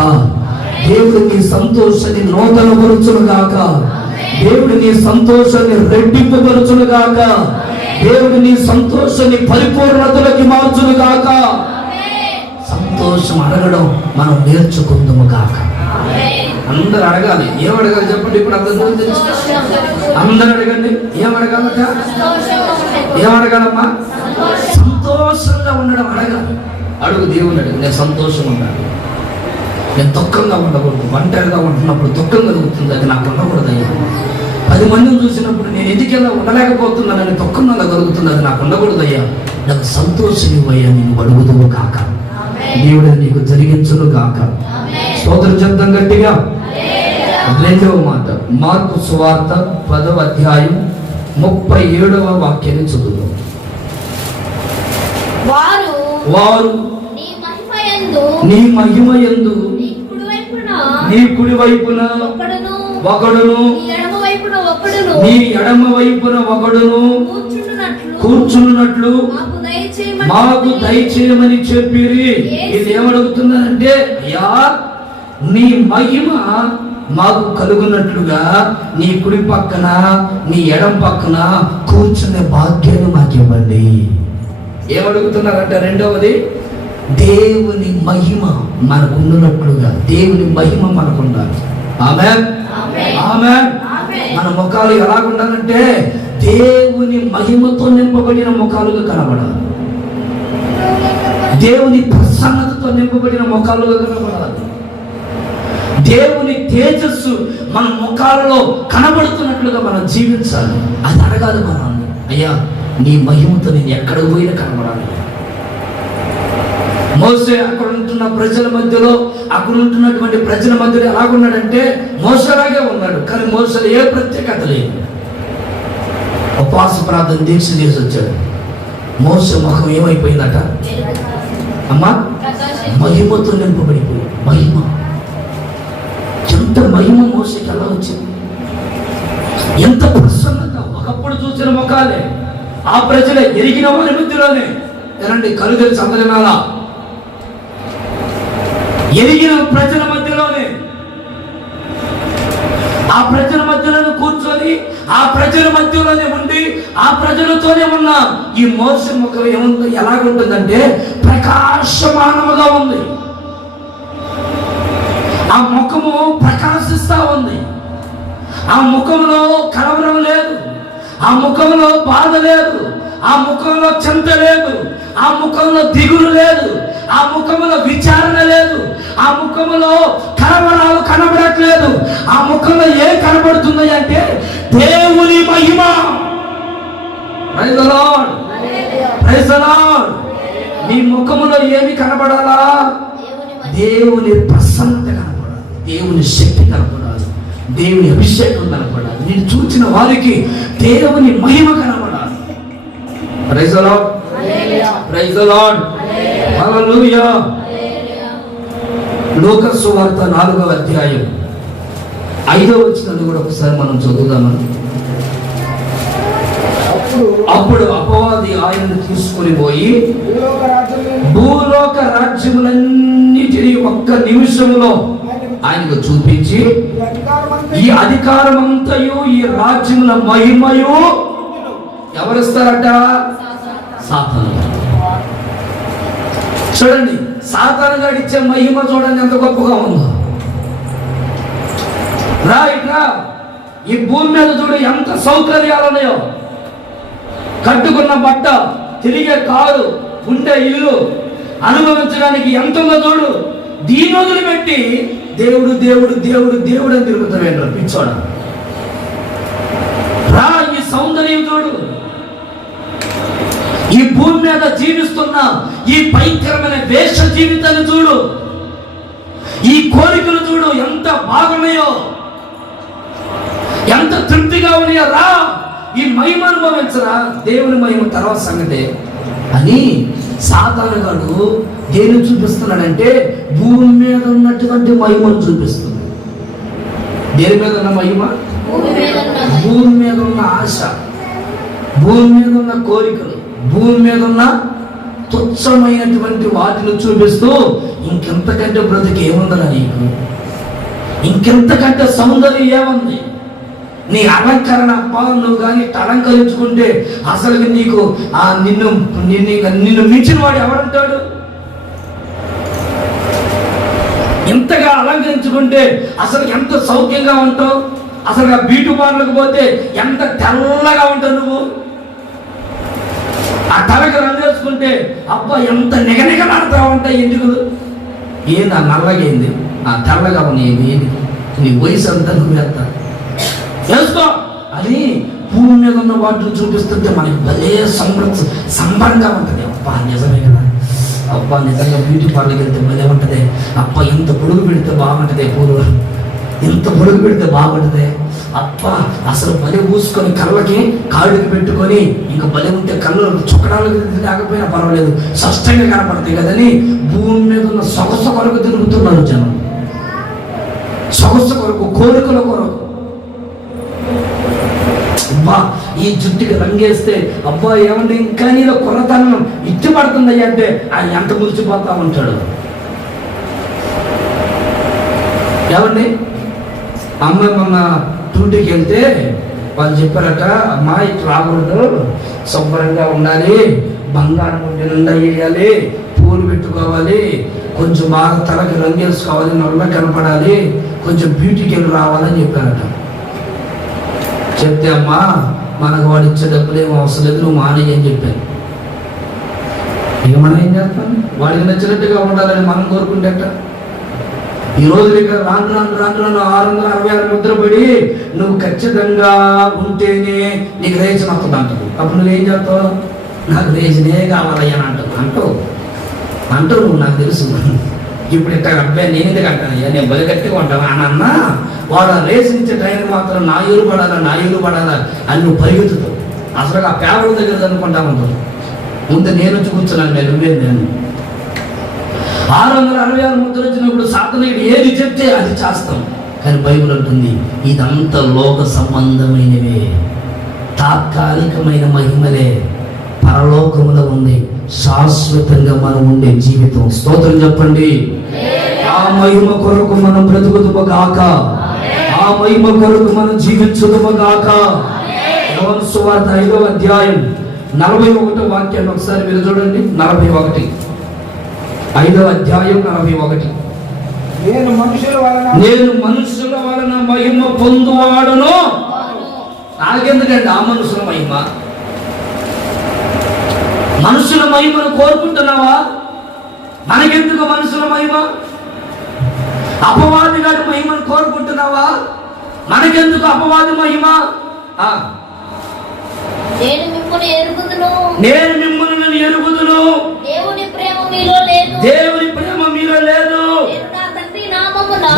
దేవుడు నీ సంతోషాన్ని నూతనపరుచును గాక. దేవుడు నీ సంతోషాన్ని రెట్టింపబరుచును గాక. దేవుడు నీ సంతోషాన్ని పరిపూర్ణతలోకి మార్చును గాక. సంతోషం అడగడం మనం నేర్చుకుందాము గాక. అందరు అడగాలి. ఏం అడగాలి చెప్పండి? ఇప్పుడు అందరూ తెలుసు, అందరు అడగండి. ఏం అడగాలట? ఏం అడగాలమ్మా? సంతోషంగా ఉండడం అడగాలి. అడుగు, దేవుని అడుగు. నేను సంతోషంగా ఉండాలి, నేను దుఃఖంగా ఉండకూడదు. ఒంటరిగా ఉంటున్నప్పుడు దుఃఖం కలుగుతుంది, అది నాకు ఉండకూడదు అయ్యా. 10 మందిని చూసినప్పుడు నేను ఎందుకెలా ఉండలేకపోతున్నానని దుఃఖం అలా కలుగుతుంది, అది నాకు ఉండకూడదు అయ్యా. నాకు సంతోషం ఇవ్వయ్యా, నేను అడుగుదువు కాక. దేవుడు నీకు జరిగించును కాక. స్తోత్రం చెప్తాం గట్టిగా. 2వ మాట మార్కు సువార్త 10వ అధ్యాయం 37వ వాక్యాన్ని చదువు. వారు నీ మహిమయందు నీ కుడి వైపున ఒకడును నీ ఎడమ వైపున ఒకడును కూర్చున్నట్లు మాకు దయచేయమని చెప్పిరి. ఇది ఏమడుగుతున్నానంటే, అయ్యా నీ మహిమ మాకు కలుగునట్లుగా నీ కుడి పక్కన నీ ఎడం పక్కన కూర్చునే భాగ్యాన్ని మాకు ఇవ్వండి. ఏమడుగుతున్నారంటే రెండవది, దేవుని మహిమ మనకు ఉన్నట్లుగా దేవుని మహిమ మనకు ఉండాలి. ఆమేన్, ఆమేన్. మన ముఖాలు ఎలాగుండాలంటే దేవుని మహిమతో నింపబడిన ముఖాలుగా కనబడాలి. దేవుని ప్రసన్నతతో నింపబడిన ముఖాలుగా కనబడాలి. దేవుని తేజస్సు మన ముఖాలలో కనబడుతున్నట్లుగా మనం జీవించాలి. అది అడగాలి మనం, అయ్యా నీ మహిమతో నేను ఎక్కడికి పోయినా కనబడాలి. మోసే అక్కడ ఉంటున్న ప్రజల మధ్యలో, అక్కడ ఉంటున్నటువంటి ప్రజల మధ్యలో ఎలాగున్నాడంటే మోసలాగే ఉన్నాడు. కానీ మోసలో ఏ ప్రత్యేకత లేదు. ఉపవాస ప్రార్థన దీక్ష చేసి వచ్చాడు. మోస ముఖం ఏమైపోయిందట అమ్మా, మహిమతో నింపబడిపోయి. మహిమ, ఎంత మహిమ మోసకి ఎలా వచ్చింది, ఎంత ప్రసన్నత. ఒకప్పుడు చూసిన ముఖాలే, ఆ ప్రజలే, ఎరిగిన వారి మధ్యలోనే. ఏనండి కలు తెలిసి అందరి మేళ ఎరిగిన ప్రజల మధ్యలోనే, ఆ ప్రజల మధ్యలోనే కూర్చొని, ఆ ప్రజల మధ్యలోనే ఉండి, ఆ ప్రజలతోనే ఉన్న ఈ మోస ముఖం ఏముంది, ఎలాగుంటుందంటే ప్రకాశమానముగా ఉంది. ఆ ముఖము ప్రకాశిస్తా ఉంది. ఆ ముఖంలో కలవరం లేదు, ఆ ముఖంలో బాధ లేదు, ఆ ముఖంలో చింత లేదు, ఆ ముఖంలో దిగులు లేదు, ఆ ముఖంలో విచారణ లేదు, ఆ ముఖంలో కలవరాలు కనబడట్లేదు. ఆ ముఖంలో ఏం కనబడుతుంది అంటే దేవుని మహిమ. Praise the Lord, praise the Lord. నీ ముఖంలో ఏమి కనబడాలా? దేవుని ప్రసన్నత కనపడాలి, దేవుని శక్తి కనపడాలి, దేవుని అభిషేకం కనపడాలి. నేను చూచిన వారికి దేవుని మహిమ కనపడాలి. Praise the Lord, praise the Lord, hallelujah. లూకా సువార్త 4వ అధ్యాయం 5వ వచనాన్ని కూడా ఒకసారి మనం చదువుదామని. అప్పుడు అపవాది ఆయనను తీసుకుని పోయి భూలోక రాజ్యములన్నిటినీ ఒక్క నిమిషంలో ఆయనకు చూపించి, ఈ అధికారం అంతయు ఈ రాజ్యముల మహిమయు ఎవరిస్తారట? సాతాను. చూడండి, సాతాను గారు ఇచ్చే మహిమ చూడండి ఎంత గొప్పగా ఉందో. రా, ఈ భూమి మీద చూడు ఎంత సౌకర్యాలు ఉన్నాయో. కట్టుకున్న బట్ట, తిరిగే కారు, ఉండే ఇల్లు, అనుభవించడానికి ఎంత ఉందో చూడు. దీని వదిలిపెట్టి దేవుడు దేవుడు దేవుడు దేవుడు అని తిరుగుతావేంట్రా పిచ్చోడ. రా, ఈ సౌందర్యం చూడు. ఈ భూమి మీద జీవిస్తున్న ఈ భయంకరమైన వేష జీవితాన్ని చూడు. ఈ కోరికలు చూడు ఎంత బాగున్నాయో, ఎంత తృప్తిగా ఉన్నాయో. రా, ఈ మహిమ అనుభవించరా. దేవుని మహిమ తర్వాత సంగతే అని సాతాను గాడు దేని చూపిస్తున్నాడంటే భూమి మీద ఉన్నటువంటి మహిమను చూపిస్తుంది. దేని మీద ఉన్న మహిమ? భూమి మీద ఉన్న ఆశ, భూమి మీద ఉన్న కోరికలు, భూమి మీద ఉన్న తుచ్చమైనటువంటి వాటిని చూపిస్తూ ఇంకెంతకంటే బ్రతికి ఏముందరా నీకు, ఇంకెంతకంటే సౌందర్యం ఏముంది, నీ అలంకరణ నువ్వు కానీ అలంకరించుకుంటే అసలు నీకు నిన్ను మించిన వాడు ఎవరంటాడు? ఇంతగా అలంకరించుకుంటే అసలు ఎంత సౌఖ్యంగా ఉంటావు. అసలు ఆ బ్యూటీ పార్లర్కి పోతే ఎంత తెల్లగా ఉంటావు నువ్వు. ఆ తలకు రంగు వేసుకుంటే అబ్బా ఎంత నిగనిగలాడుతూ ఉంటాయి ఎందుకు. ఏంది ఆ నల్లగైంది, ఆ తెల్లగా ఉన్నాయి, నీ వయసు అంతా నువ్వు వేస్తా తెలుసుకో అని భూమి మీద ఉన్న వాటిని చూపిస్తుంటే మనకి భలే సంబరంగా ఉంటుంది. అబ్బా నిజమే కదా, అబ్బా నిజంగా బ్యూటీ పార్లర్కి వెళ్తే భలే ఉంటుంది. అబ్బా ఇంత పొడుగు పెడితే బాగుంటుంది, పూలు ఇంత పొడుగు పెడితే బాగుంటుంది. అబ్బా అసలు భలే పూసుకొని కళ్ళకి కాళ్ళకి పెట్టుకొని ఇంకా భలే ఉంటే కళ్ళు చుక్కడాలు లేకపోయినా పర్వాలేదు స్పష్టంగా కనపడతాయి కదని భూమి మీద ఉన్న సొగస కొరకు తిరుగుతున్నారు జనం. సొగస కొరకు, కోరికల కొరకు. అబ్బా ఈ జుట్టుకి రంగేస్తే అబ్బా ఏమంటే ఇంకా నీలో కొరతనం ఇష్టపడుతుంది అంటే ఆయన ఎంత మురిచిపోతా ఉంటాడు. ఏమండి అమ్మాయి మొన్న డ్యూటీకి వెళ్తే వాళ్ళు చెప్పారట, అమ్మా ఇటు రాకూడదు, శుభ్రంగా ఉండాలి, బంగారం ఉండి నిండా వేయాలి, పూలు పెట్టుకోవాలి, కొంచెం బాగా తలకి రంగు వేసుకోవాలి, నల్ల కనపడాలి, కొంచెం బ్యూటీకి వెళ్ళి రావాలని చెప్పారట. చెప్తే అమ్మా మనకు వాడు ఇచ్చే డబ్బులు ఏం అవసరం లేదు, నువ్వు మానేయి అని చెప్పాను. ఇక మనం ఏం చేస్తాం? వాడికి నచ్చినట్టుగా ఉండాలని మనం కోరుకుంటేట. ఈ రోజు ఇక్కడ రాను 666 ముద్రపడి నువ్వు ఖచ్చితంగా ఉంటేనే నీకు రేషన్ వస్తుంది అంటావు. అప్పుడు నువ్వేం చేస్తావు? నాకు రేషనే కావాలయ్యా అంటావు నువ్వు. నాకు తెలుసు. ఇప్పుడు ఇక్కడ అబ్బాయి నేను ఎందుకు అంటానయ్యా, నేను బలి గట్టిగా ఉంటాను అని అన్నా, వాడు రేషన్ ఇచ్చే టైం మాత్రం నా ఇల్లు పడాలా అని నువ్వు పరిగెత్తుతావు. అసలు ఆ పేపర్ దగ్గర అనుకుంటా ఉంటావు. ముందు నేను వచ్చి కూర్చున్నాను, నేను 666 ముద్ర వచ్చినప్పుడు సాధన ఏది చెప్తే అది చేస్తాం. కానీ బైబిల్ అంటుంది ఇదంతా లోక సంబంధమైనవే, తాత్కాలికమైన మహిమలే, పరలోకములో ఉంది శాశ్వతంగా మనం ఉండే జీవితం. స్తోత్రం చెప్పండి. ఆ మహిమ కొరకు మనం బ్రతుకుదుమగాక, ఆ మహిమ కొరకు మనం జీవించుదుమగాక. యోహాను సువార్త 5వ అధ్యాయం 41వ వాక్యాన్ని ఒకసారి మీరు చూడండి. 41, 5వ అధ్యాయం 41. నేను మనుషుల వలన మహిమ పొందువాడును. నాకెందుకండి ఆ మనుషుల మహిమ? మనుషుల మహిమను కోరుకుంటున్నావా? మనకెందుకు మనుషుల మహిమ? అపవాది గారి మహిమను కోరుకుంటున్నావా? మనకెందుకు అపవాది మహిమ? నేను మిమ్మల్ని ఎరుగుదును, దేవుని ప్రేమ మీలో లేదు,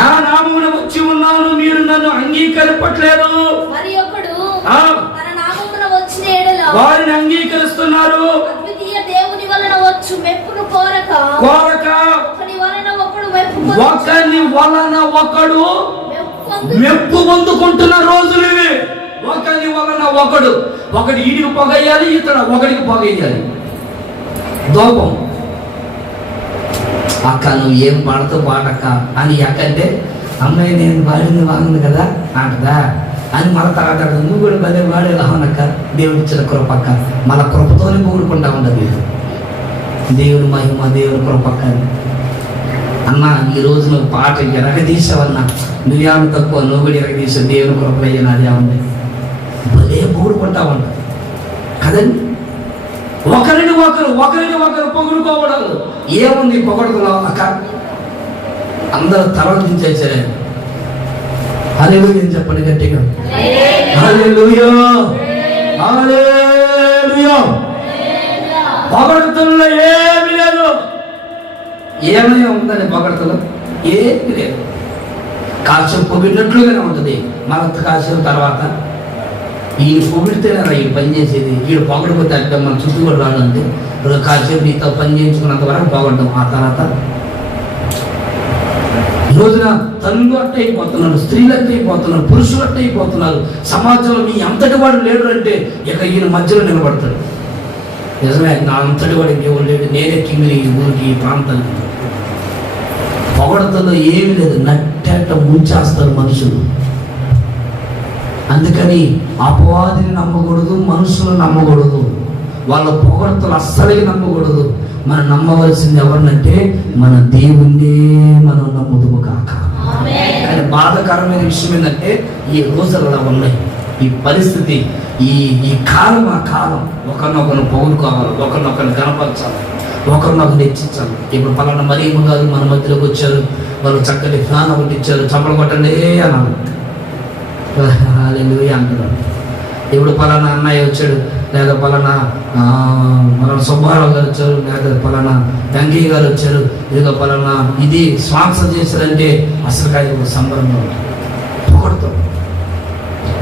నా నామమున వచ్చి ఉన్నాను, మీరు నన్ను అంగీకరింపట్లేదు. మరి ఒకడు తన నామమున వచ్చిన యెడల వారిని అంగీకరిస్తున్నారు. అద్వితీయ దేవుని వలన వచ్చు మెప్పును కోరక ఒకని వలన ఒకడు మెప్పు పొందుకుంటున్న రోజులు ఇవి. ఒకరి వలన ఒకడు ఈడికి పొగయ్యాలి, ఒకడికి పొగయ్యాలి. దోపం. అక్క నువ్వు ఏం పాడతావు పాడక్క అని అక్కంటే, అమ్మాయి నేను పాడింది బాగుంది కదా అంటదా అని మన తర్వాత నువ్వు కూడా భలే వాడే రావనక్క, దేవుడు ఇచ్చిన కృపక్క. మన కృపతోనే కూడుకుంటా ఉండదు. దేవుని మహిమ, దేవుని కృపక్క. అన్న ఈరోజు నువ్వు పాట ఎరగదీసావన్నా, నువ్వేమో తక్కువ, నువ్వు కూడా ఎరగదీసావు, దేవుని కృపయ్యా అదే ఉంది. భలే కూడుకుంటా ఉంటావు కదండి. ఒకరిని ఒకరు పొగుడుకోవడాలు ఏముంది పొగడుతున్నావు అక్క? అందరూ తలలు దించేసారే. హల్లెలూయా చెప్పండి గట్టిగా. హల్లెలూయా, హల్లెలూయా. పొగడుతుల్లో ఏమీ లేదు. ఏమైనా ఉందని పొగడుతులో ఏమీ లేదు. కాసేపు పొగిడినట్లుగానే ఉంటుంది. మరొక కాసేపు తర్వాత ఈయన పొగిడితేనే ఈ పని చేసేది, వీడు పొగడిపోతే అక్కడ మన చుట్టూ కూడా రాడంటే కాసేపు నీతో పని చేయించుకున్నంత వరకు పొగడ్డం. ఆ తర్వాత ఈ రోజున తల్లులు అట్ట అయిపోతున్నారు, స్త్రీలు అట్ట అయిపోతున్నారు, పురుషులు అట్ట అయిపోతున్నారు. సమాజంలో మీ అంతటి వాడు లేడు అంటే ఇక ఈయన మధ్యలో నిలబడతాడు. నిజమే, నా అంతటి వాడు ఇంకెవరు లేడు, నేనే కింగిలి ఈ ఊరికి, ఈ ప్రాంతానికి. పొగడతలో ఏమీ లేదు, నట్టేట ముంచేస్తారు మనుషులు. అందుకని అపవాదిని నమ్మకూడదు, మనుషులను నమ్మకూడదు, వాళ్ళ పొగడతలు అస్సలకి నమ్మకూడదు. మనం నమ్మవలసింది ఎవరినంటే మన దేవుణ్ణే మనం నమ్ముదుము కాక. కానీ బాధాకరమైన విషయం ఏంటంటే ఈ రోజులు అలా ఉన్నాయి. ఈ పరిస్థితి, ఈ కాలం, ఆ కాలం ఒకరినొకరు పొగుడుకోవాలి, ఒకరినొకరిని కనపరచాలి, ఒకరినొకరు హెచ్చించాలి. ఇప్పుడు పలానా మరియమ్మ గారు మన మధ్యలోకి వచ్చారు, వాళ్ళు చక్కటి ఫ్యాన్ ఒకటి ఇచ్చారు, చప్పలు కొట్టండి అన్నారు. హల్లెలూయా అంటున్నాడు. ఇప్పుడు పలానా అన్నయ్య వచ్చాడు, లేదా పలానా సుబ్బారావు గారు వచ్చారు, లేదా పలానా వెంకయ్య గారు వచ్చారు, ఇదిగో పలానా ఇది స్పాన్సర్ చేశారంటే అసలు కాదు సంబరంగా పొగడతాం.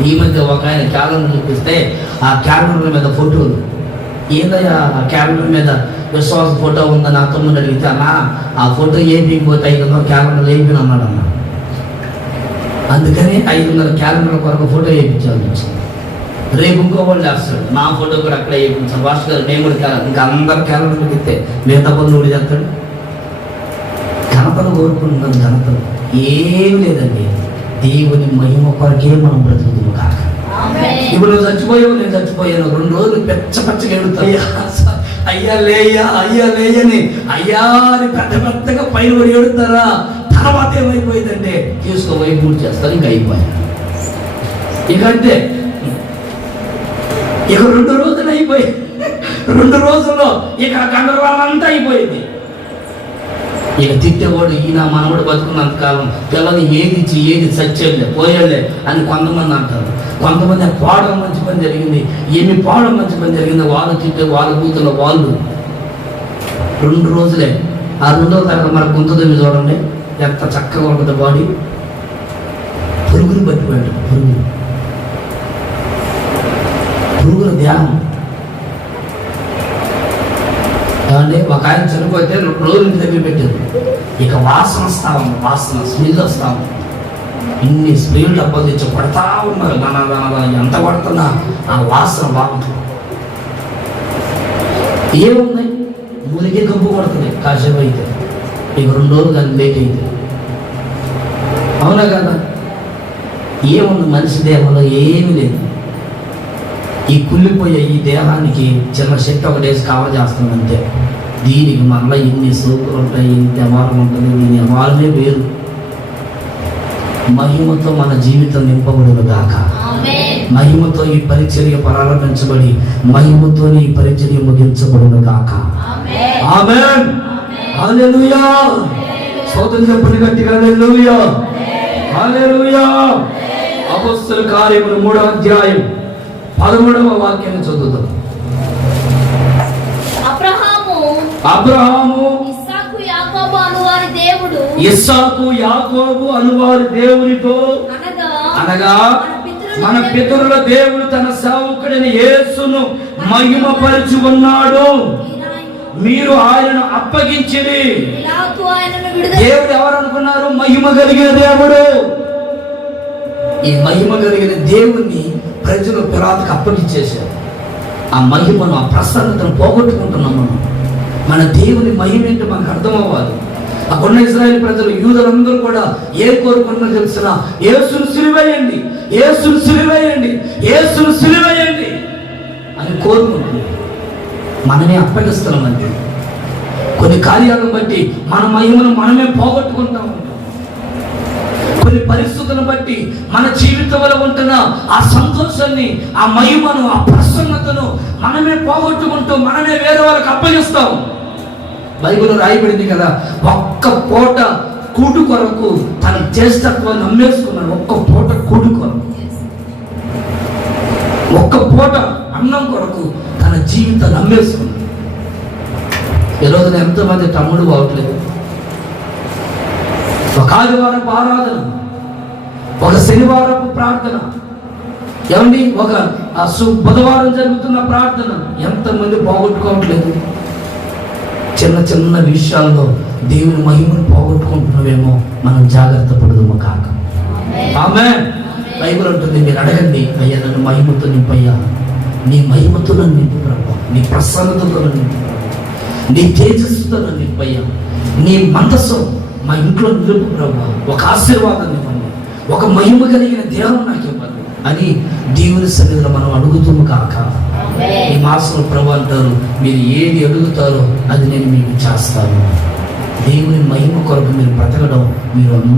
ఈ మధ్య ఒక ఆయన క్యాలెండర్ చూపిస్తే ఆ క్యాలెండర్ మీద ఫోటోలు, ఏందయ్యా ఆ క్యాలెండర్ మీద విశ్వాస ఫోటో ఉందని నా తమ్ముడు అడిగితే, అన్నా ఆ ఫోటో ఏపీపోతే 500 క్యాలెండర్ వేయించిన అన్నాడు అన్న. అందుకని 500 క్యాలెండర్ కొరకు ఫోటో వేయించాల్సి వచ్చింది. రేపు ఇంకో వాళ్ళు వేస్తాడు, నా ఫోటో కూడా అక్కడ వేయించాను, భాష గారు నేను కూడా క్యాలెండర్, ఇంకా అందరు క్యాలెండర్కి ఇస్తే మిగతా పనులు కూడా చేస్తాడు. ఘనతను కోరుకుంటున్నాను, ఘనతను ఏమి లేదండి. దేవుని మహిమ కొరకే మనం బ్రతుకుతున్నాం కాక. ఇప్పుడు నువ్వు చచ్చిపోయావు, నేను చచ్చిపోయాను, 2 రోజులు పచ్చగా ఎడుతావు, అయ్యా లేయ్యా, అయ్యా లేయని, అయ్యా అని పెద్దగా పైన పడి ఎడుతారా. తర్వాత ఏమైపోయిందంటే తీసుకోబోయి పూర్తి చేస్తారు, ఇంకా అయిపోయా. ఇక అంటే ఇక 2 రోజులు అయిపోయింది. 2 రోజుల్లో ఇక గందరగోళం అంతా అయిపోయింది. ఇక తిట్టేవాడు ఈయన మనవాడు బతుకున్నంత కాలం పిల్లలు ఏది ఇచ్చి ఏది సచ్చేళ్ళే పోయేళ్ళే అని కొంతమంది అంటారు. కొంతమంది పోవడం మంచి పని జరిగింది, ఏమి పోవడం మంచి పని జరిగింది, వాళ్ళు తిట్టే వాళ్ళ కూతురు వాళ్ళు. 2 రోజులే. ఆ 2వ తరగతి మన గుంతదమ్మి చూడండి ఎంత చక్కగా ఉంటుంది బాడీ. పురుగులు పట్టిపోయాడు, పురుగుల ధ్యానం. ఏమంటే ఒక ఆయన చనిపోతే 2 రోజులు ఇంటి దగ్గర పెట్టారు. ఇక వాసన వస్తా ఉంది, వాసన స్మెల్ వస్తా ఉంది. ఇన్ని స్ప్రేలు డబ్బాలు తెచ్చి పడతా ఉన్నారు, ఎంత పడుతున్నా ఆ వాసన బాగుంటుంది. ఏముంది, మురిగే గంపు పడుతుంది కాసేపు అయితే, ఇక 2 రోజులు కానీ లేట్ అయితే. అవునా కదా? ఏముంది, మనిషి దేహంలో ఏమీ లేదు. ఈ కుళ్ళిపోయే ఈ దేహానికి చిన్న శక్తి ఒకటేసి కావాలి చేస్తుందంటే, దీనికి మళ్ళీ ఎన్ని సూపులు ఉంటాయి, ఇంత వ్యవహారం ఉంటుంది. దీని వ్యవహారమే వేరు. మహిమతో మన జీవితం నింపబడును గాక. మహిమతో ఈ పరిచర్య ప్రారంభించబడి మహిమతోనే ఈ పరిచర్య ముగించబడును గాక. ఆమేన్. హల్లెలూయా. స్తోత్రం చెప్పండి గట్టిగా. హల్లెలూయా, హల్లెలూయా. అపొస్తలుల కార్యములు 3వ అధ్యాయం 13వ వాక్యాన్ని చదువుతాం. అబ్రహాము ఇస్సాకు యాకోబు అనువారి దేవునితో అనగా మన పితరుల దేవుడు తన సేవకుడైన యేసును మహిమపరిచి ఉన్నాడు. మీరు ఆయనను అప్పగించిరి. దేవుడు ఎవరు అనుకున్నారు? మహిమ కలిగిన దేవుడు. ఈ మహిమ కలిగిన దేవుణ్ణి ప్రజలు పిలాతుకు అప్పగించేశారు. ఆ మహిమను, ఆ ప్రసన్నతను పోగొట్టుకుంటున్నాం మనం. మన దేవుని మహిమ ఏంటో మనకు అర్థం అవ్వాలి. అక్కడున్న ఇశ్రాయేలు ప్రజలు, యూదులందరూ కూడా ఏం కోరుకుంటున్నా తెలిసిన, యేసును సిలువేయండి, యేసును సిలువేయండి, యేసును సిలువేయండి అని కోరుకుంటున్నారు. మనమే అప్పగిస్తున్నామంటే కొన్ని కార్యాలను బట్టి మన మహిమను మనమే పోగొట్టుకుంటా ఉంటాం. కొన్ని పరిస్థితులను బట్టి మన జీవితంలో ఉంటున్న ఆ సంతోషాన్ని, ఆ మహిమను, ఆ ప్రసన్నతను మనమే పోగొట్టుకుంటూ మనమే వేరే వాళ్ళకి అప్పగిస్తాం. బైబిల్లో రాయబడింది కదా, ఒక్క పూట కూటు కొరకు తన జ్యేష్ఠత్వాన్ని అమ్మేసుకున్నాడు. ఒక్క పూట కూటు కొరకు, ఒక్క పూట అన్నం కొరకు తన జీవితాన్ని అమ్మేసుకున్నాడు. ఈరోజున ఎంతమంది తమ్ముడు బాగట్లేదు. ఒక ఆదివారపు ఆరాధన, ఒక శనివారపు ప్రార్థన, ఏమండి ఒక బుధవారం జరుగుతున్న ప్రార్థన ఎంతమంది పోగొట్టుకోవట్లేదు. చిన్న చిన్న విషయాల్లో దేవుని మహిమను పోగొట్టుకుంటున్నావేమో, మనం జాగ్రత్త పడదాము కాక. ఆమేన్. బైబిల్ ఉంటుంది, మీరు అడగండి, అయ్యా నన్ను మహిమతో నింపయ్యా, నీ మహిమతో నన్ను నింపు ప్రభు, నీ ప్రసన్నతతో నన్ను నింపు ప్రభు, నీ తేజస్సుతో నన్ను నింపయ్యా, నీ మందసం మా ఇంట్లో నిలుపు ప్రభు, ఒక ఆశీర్వాదం ఇవ్వండి, ఒక మహిమ కలిగిన దేహం నాకు ఇవ్వండి అని దేవుని సన్నిధిలో మనం అడుగుతాము కాక. ఈ మాసంలో ప్రభు అంటారు, మీరు ఏది అడుగుతారో అది నేను మీకు చేస్తాను. దేవుని మహిమ కొరకు మీరు బ్రతకడం,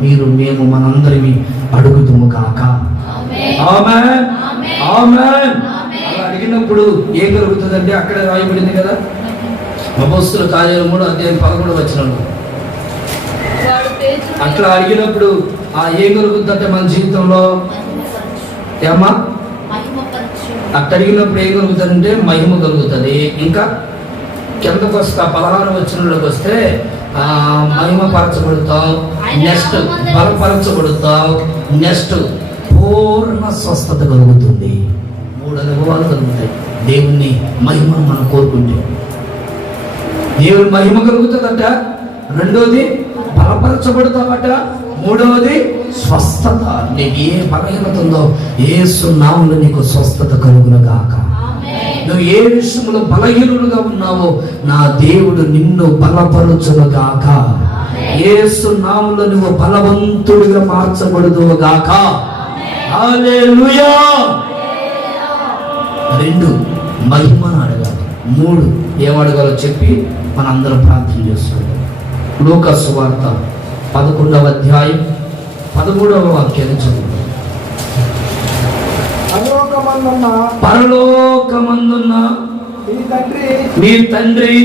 మీరు మేము మనందరినీ అడుగుతాము కాక. ఆమేన్, ఆమేన్. అలా అడిగినప్పుడు ఏం కలుగుతుందంటే అక్కడే రాయబడింది కదా, అపొస్తలుల కార్యాలు 3వ అధ్యాయం 11వ వచనంలో. అట్లా అడిగినప్పుడు ఏం కలుగుతుందంటే మన జీవితంలో ఏమ్మా, అట్లా అడిగినప్పుడు ఏం కలుగుతుందంటే మహిమ కలుగుతుంది. ఇంకా కిందకు వస్తా 16వ వచనంలోకి వస్తే మహిమ పరచబడతాం, నెక్స్ట్ బలపరచబడతాం, నెక్స్ట్ పూర్ణ స్వస్థత కలుగుతుంది. 3 అనుభవాలు కలుగుతాయి. దేవుని మహిమను మనం కోరుకుంటే దేవుని మహిమ కలుగుతుందట, 2వది బలపరచబడతామట, 3వది స్వస్థత. నీకు ఏ బలహీనత ఉందో యేసు నామములో నీకు స్వస్థత కలుగును గాక. నువ్వు ఏ విషయంలో బలహీనులుగా ఉన్నావో నా దేవుడు నిన్ను బలపరచును గాక. యేసు నామములో నువ్వు బలవంతుడిగా మార్చబడుదువు గాక. హల్లెలూయా. 2 మహిమను అడగాలి. 3 ఏమడగాలో చెప్పి మనందరం ప్రార్థన చేస్తున్నాం. లూకాసు వార్త 11వ అధ్యాయం 13వ వాక్యాన్ని చదువు. పరలోకమందున్న మీ తండ్రి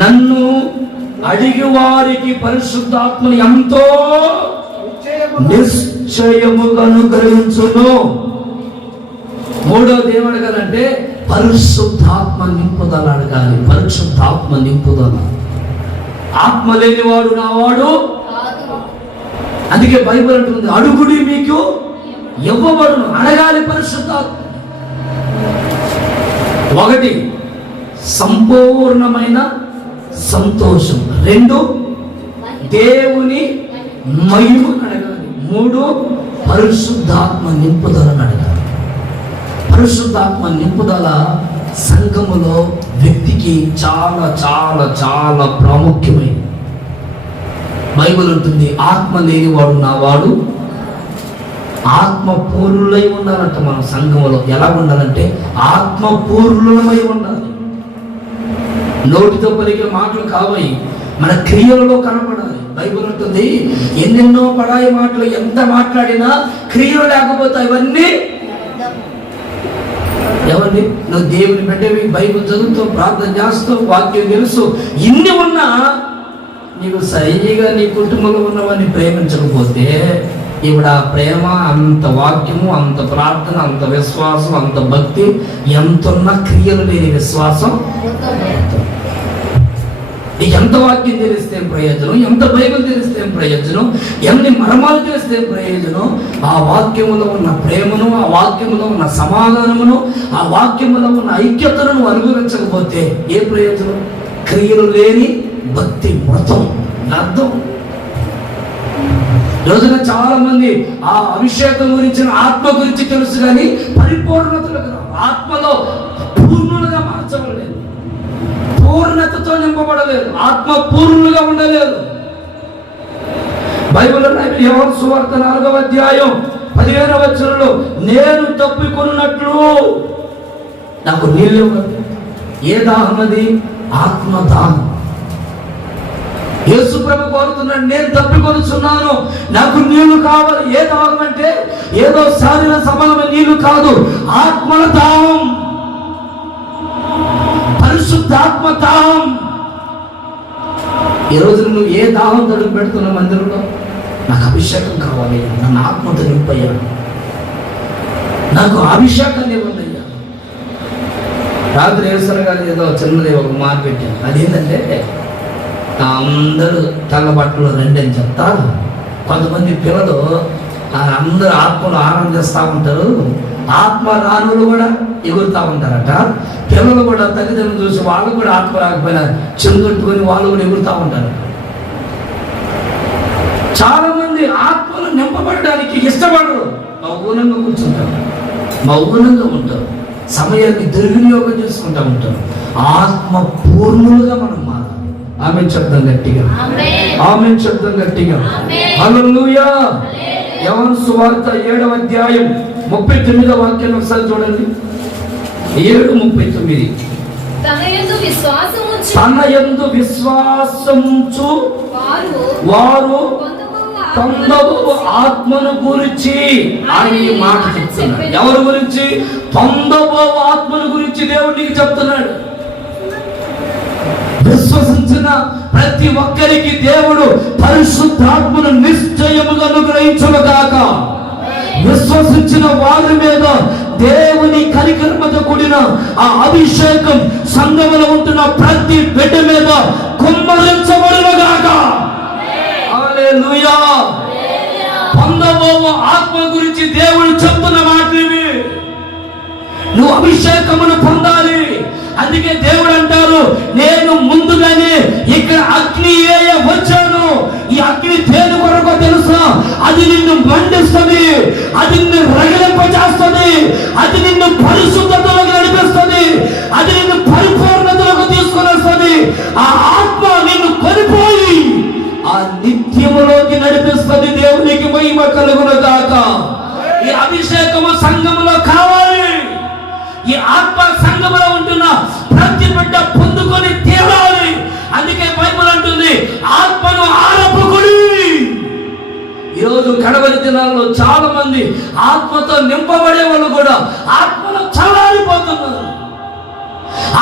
నన్ను అడిగి వారికి పరిశుద్ధాత్మని ఎంతో నిశ్చయముగా అనుగ్రహించును. 3వ ఏం అడగాలంటే పరిశుద్ధాత్మ నింపుదల అడగాలి. పరిశుద్ధాత్మ నింపుదల. ఆత్మ లేనివాడు నావాడు. అందుకే బైబిల్ అంటుంది అడుగుడి మీకు ఇవ్వబడును. అడగాలి పరిశుద్ధాత్మ. 1 సంపూర్ణమైన సంతోషం. 2 దేవుని మహిమను అడగాలి. 3 పరిశుద్ధాత్మ నింపుదలను అడగాలి. పరిశుద్ధాత్మ నింపుదల సంఘములో వ్యక్తికి చాలా చాలా చాలా ప్రాముఖ్యమైనది. బైబిల్ ఉంటుంది ఆత్మ లేనివాడు నావాడు. ఆత్మ పూర్ణులై ఉండాలంట. మనం సంఘంలో ఎలా ఉండాలంటే ఆత్మ పూర్ణులమై ఉండాలి. నోటితో పలికే మాటలు కావాలి, మన క్రియలలో కనపడాలి. బైబిల్ ఉంటుంది ఎన్నెన్నో పడాయి మాటలు ఎంత మాట్లాడినా క్రియలు లేకపోతే ఇవన్నీ ఎవరిని నువ్వు దేవుని పెట్టేవి, బైబిల్ చదువుతావు, ప్రార్థన చేస్తావు, వాక్యం తెలుసు, ఇన్ని ఉన్నా నీకు సరిగా నీ కుటుంబంలో ఉన్నవాడిని ప్రేమించకపోతే ఇప్పుడు ఆ ప్రేమ, అంత వాక్యము, అంత ప్రార్థన, అంత విశ్వాసం, అంత భక్తి ఎంతున్న క్రియలు లేని విశ్వాసం. ఎంత వాక్యం తెలిస్తే ప్రయోజనం, ఎంత బైబిల్ తెలిస్తే ప్రయోజనం, ఎన్ని మర్మాలు తెలిస్తే ప్రయోజనం. ఆ వాక్యములో ఉన్న ప్రేమను, ఆ వాక్యములో ఉన్న సమాధానమును, ఆ వాక్యములో ఉన్న ఐక్యతను అనుభవించకపోతే ఏ ప్రయోజనం? క్రియలు లేని భక్తి మృతం, అర్థం. రోజున చాలా మంది ఆ అభిషేకం గురించి, ఆత్మ గురించి తెలుసు కానీ పరిపూర్ణతలకు ఆత్మలో పూర్ణులుగా మార్చబడలేదు, పూర్ణతతో నింపబడలేదు, ఆత్మ పూర్ణులుగా ఉండలేదు. బైబిల్ యోహాను సువార్త 4వ అధ్యాయం 15వ వచనంలో నేను తప్పికొన్నట్లు నాకు నీళ్ళు ఏ దాహం అది? ఆత్మ దాహం. యేసు ప్రభు కోరుతున్నాడు, నేను తప్పికొనుచున్నాను, నాకు నీళ్లు కావాలి. ఏ దాహం అంటే ఏదో శారీర సమానమైన నీళ్లు కాదు, ఆత్మల దాహం, పరిశుద్ధాత్మ దాహం. ఈ రోజు నువ్వు ఏ దాహం తడుపు పెడుతున్నావు మందిరంలో? నాకు అభిషేకం కావాలి, నన్ను ఆత్మతో నింపయ్యా, నాకు అభిషేకాన్ని ఇవ్వండి అయ్యా. రాత్రి ఏసర గారు ఏదో చిన్నది ఒక మాట పెట్టాను. అదేంటంటే అందరూ తెల్ల బట్టలు రండి అని చెప్తా, కొంతమంది పిల్లలు అందరూ ఆత్మలు ఆనందిస్తూ ఉంటారు, ఆత్మ రానులు కూడా ఎగురుతూ ఉంటారట. పిల్లలు కూడా తల్లిదండ్రులు చూసి వాళ్ళు కూడా ఆత్మ రాకపోయినా చెందొట్టుకొని వాళ్ళు కూడా ఎగురుతూ ఉంటారు. చాలా మంది ఆత్మలు నింపబడడానికి ఇష్టపడరు, మౌనంగా కూర్చుంటారు, మౌనంగా ఉంటారు, సమయాన్ని దుర్వినియోగం చేసుకుంటూ ఉంటారు. ఆత్మ పూర్ణులుగా మనం మారాలి. ఆమె శబ్దం గట్టిగా, ఆమె శబ్దం గట్టిగా. హల్లెలూయా. యోహాను సువార్త 7వ అధ్యాయం 39వ వాక్యాన్ని ఒకసారి చూడండి. 7:39. తన యందు విశ్వాసముంచు వారు పొందబో ఆత్మను గురించి ఆయన ఈ మాట చెప్తున్నాడు. ఎవరి గురించి? పొందబో ఆత్మను గురించి దేవుడు నీకు చెప్తున్నాడు. విశ్వసించిన ప్రతి ఒక్కరికి దేవుడు పరిశుద్ధాత్మను నిశ్చయముగా అనుగ్రహించుగాక. విశ్వసించిన వారి మీద దేవుని కనికరమతో కూడిన ఆ అభిషేకం సంఘములో ఉంటున్న ప్రతి బిడ్డ మీద కుమ్మరించబడునుగాక. హల్లెలూయా. పొందబో ఆత్మ గురించి దేవుడు చెప్తున్న మాటలు నువ్వు అభిషేకమును పొందాలి. అందుకే దేవుడు అంటారు, నేను ముందుగానే ఇక్కడ అగ్ని వచ్చాను. ఈ అగ్ని దేని కొరకు తెలుసా? అది నిన్ను మండిస్తుంది, అది నిన్ను రగిలింపజేస్తుంది, అది నిన్ను పరిశుద్ధతలోకి నడిపిస్తుంది, అది నిన్ను పరిపూర్ణతలోకి తీసుకొని వస్తుంది. ఆ ఆత్మ నిన్ను కొనిపోయి ఆ నిత్యములోకి నడిపిస్తుంది. దేవునికి మహిమ కలుగును గాక. ఈ అభిషేకము సంఘములో కావాలి. ఈ ఆత్మ సంఘములో ఉంటున్న ప్రతి బిడ్డ పొందుకొని తీరాలి. అందుకే బైబిల్ అంటుంది, ఆత్మను ఆరపుకుడి. ఈరోజు కడవరి దినాల్లో చాలా మంది ఆత్మతో నింపబడే వాళ్ళు కూడా ఆత్మలో చల్లారిపోతున్నారు,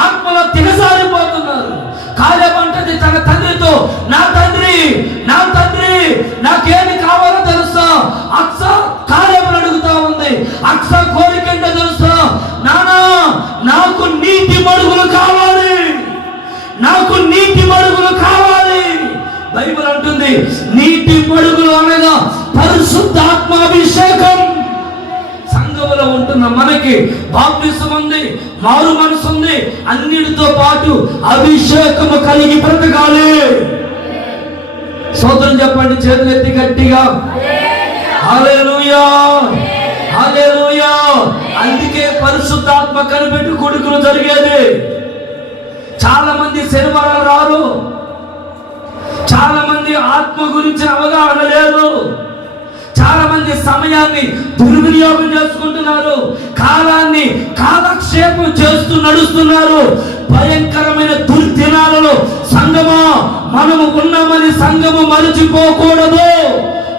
ఆత్మలో దిగజారిపోతున్నారు. కాలేబంటది తన తండ్రితో, నా తండ్రి నాకేమి కావాలో తెలుసా? అక్స కాలేబుని అడుగుతా ఉంది. అక్స కోరికంటే తెలుసా? నానా నాకు నీటి మడుగులు కావాలి, నాకు నీటి మడుగులు కావాలి. బైబిల్ అంటుంది నీటి మడుగులు అనగా పరిశుద్ధాత్మాభిషేకం. సంఘములో ఉంటున్న మనకి బాప్తిసం ఉంది, మారు మనసు ఉంది, అన్నిటితో పాటు అభిషేకము కలిగి బ్రతకాలి. స్తోత్రం చెప్పండి చేతులెత్తి గట్టిగా. హల్లెలూయా, హల్లెలూయా. అందుకే పరిశుద్ధాత్మ కనిపెట్టి కొడుకులు జరిగేది. చాలా మంది శనివారాలు రారు, చాలా మంది ఆత్మ గురించి అవగాహన లేదు, చాలా మంది సమయాన్ని దుర్వినియోగం చేసుకుంటున్నారు, కాలాన్ని కాలక్షేపం చేస్తూ నడుస్తున్నారు. భయంకరమైన దుర్దినాలలో సంఘమా మనము ఉన్నామని సంఘము మరచిపోకూడదు.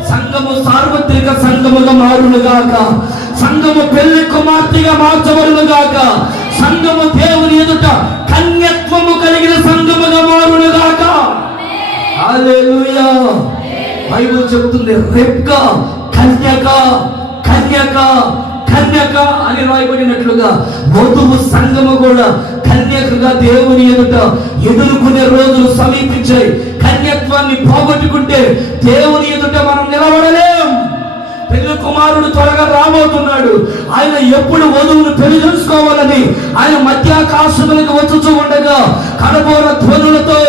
సంఘము సార్వత్రిక సంఘముగా మారునుగాక, సంఘము పెళ్లి కుమార్తెగా మార్చబడునుగాక, సంఘము దేవుని ఎదుట కన్యత్వము కలిగిన సంఘముగా మారునుగాక. హల్లెలూయా. బైబిల్ చెబుతుంది రెబ్కా కన్యక కన్యక కన్యక అని రాయబడినట్లుగా వధువు సంఘము కూడా కన్యకగా దేవుని ఎదుట ఎదుర్కొనే రోజులు సమీపించాయి. కన్యత్వాన్ని పోగొట్టుకుంటే దేవుని ఎదుట మనం నిలబడలేం. పెళ్లి కుమారుడు త్వరగా రాబోతున్నాడు. ఆయన ఎప్పుడు వధువును పెళ్లి చేసుకోవాలని ఆయన మధ్యాకాశములకు వచ్చుచూ ఉండగా కడబోర ధ్వనులతో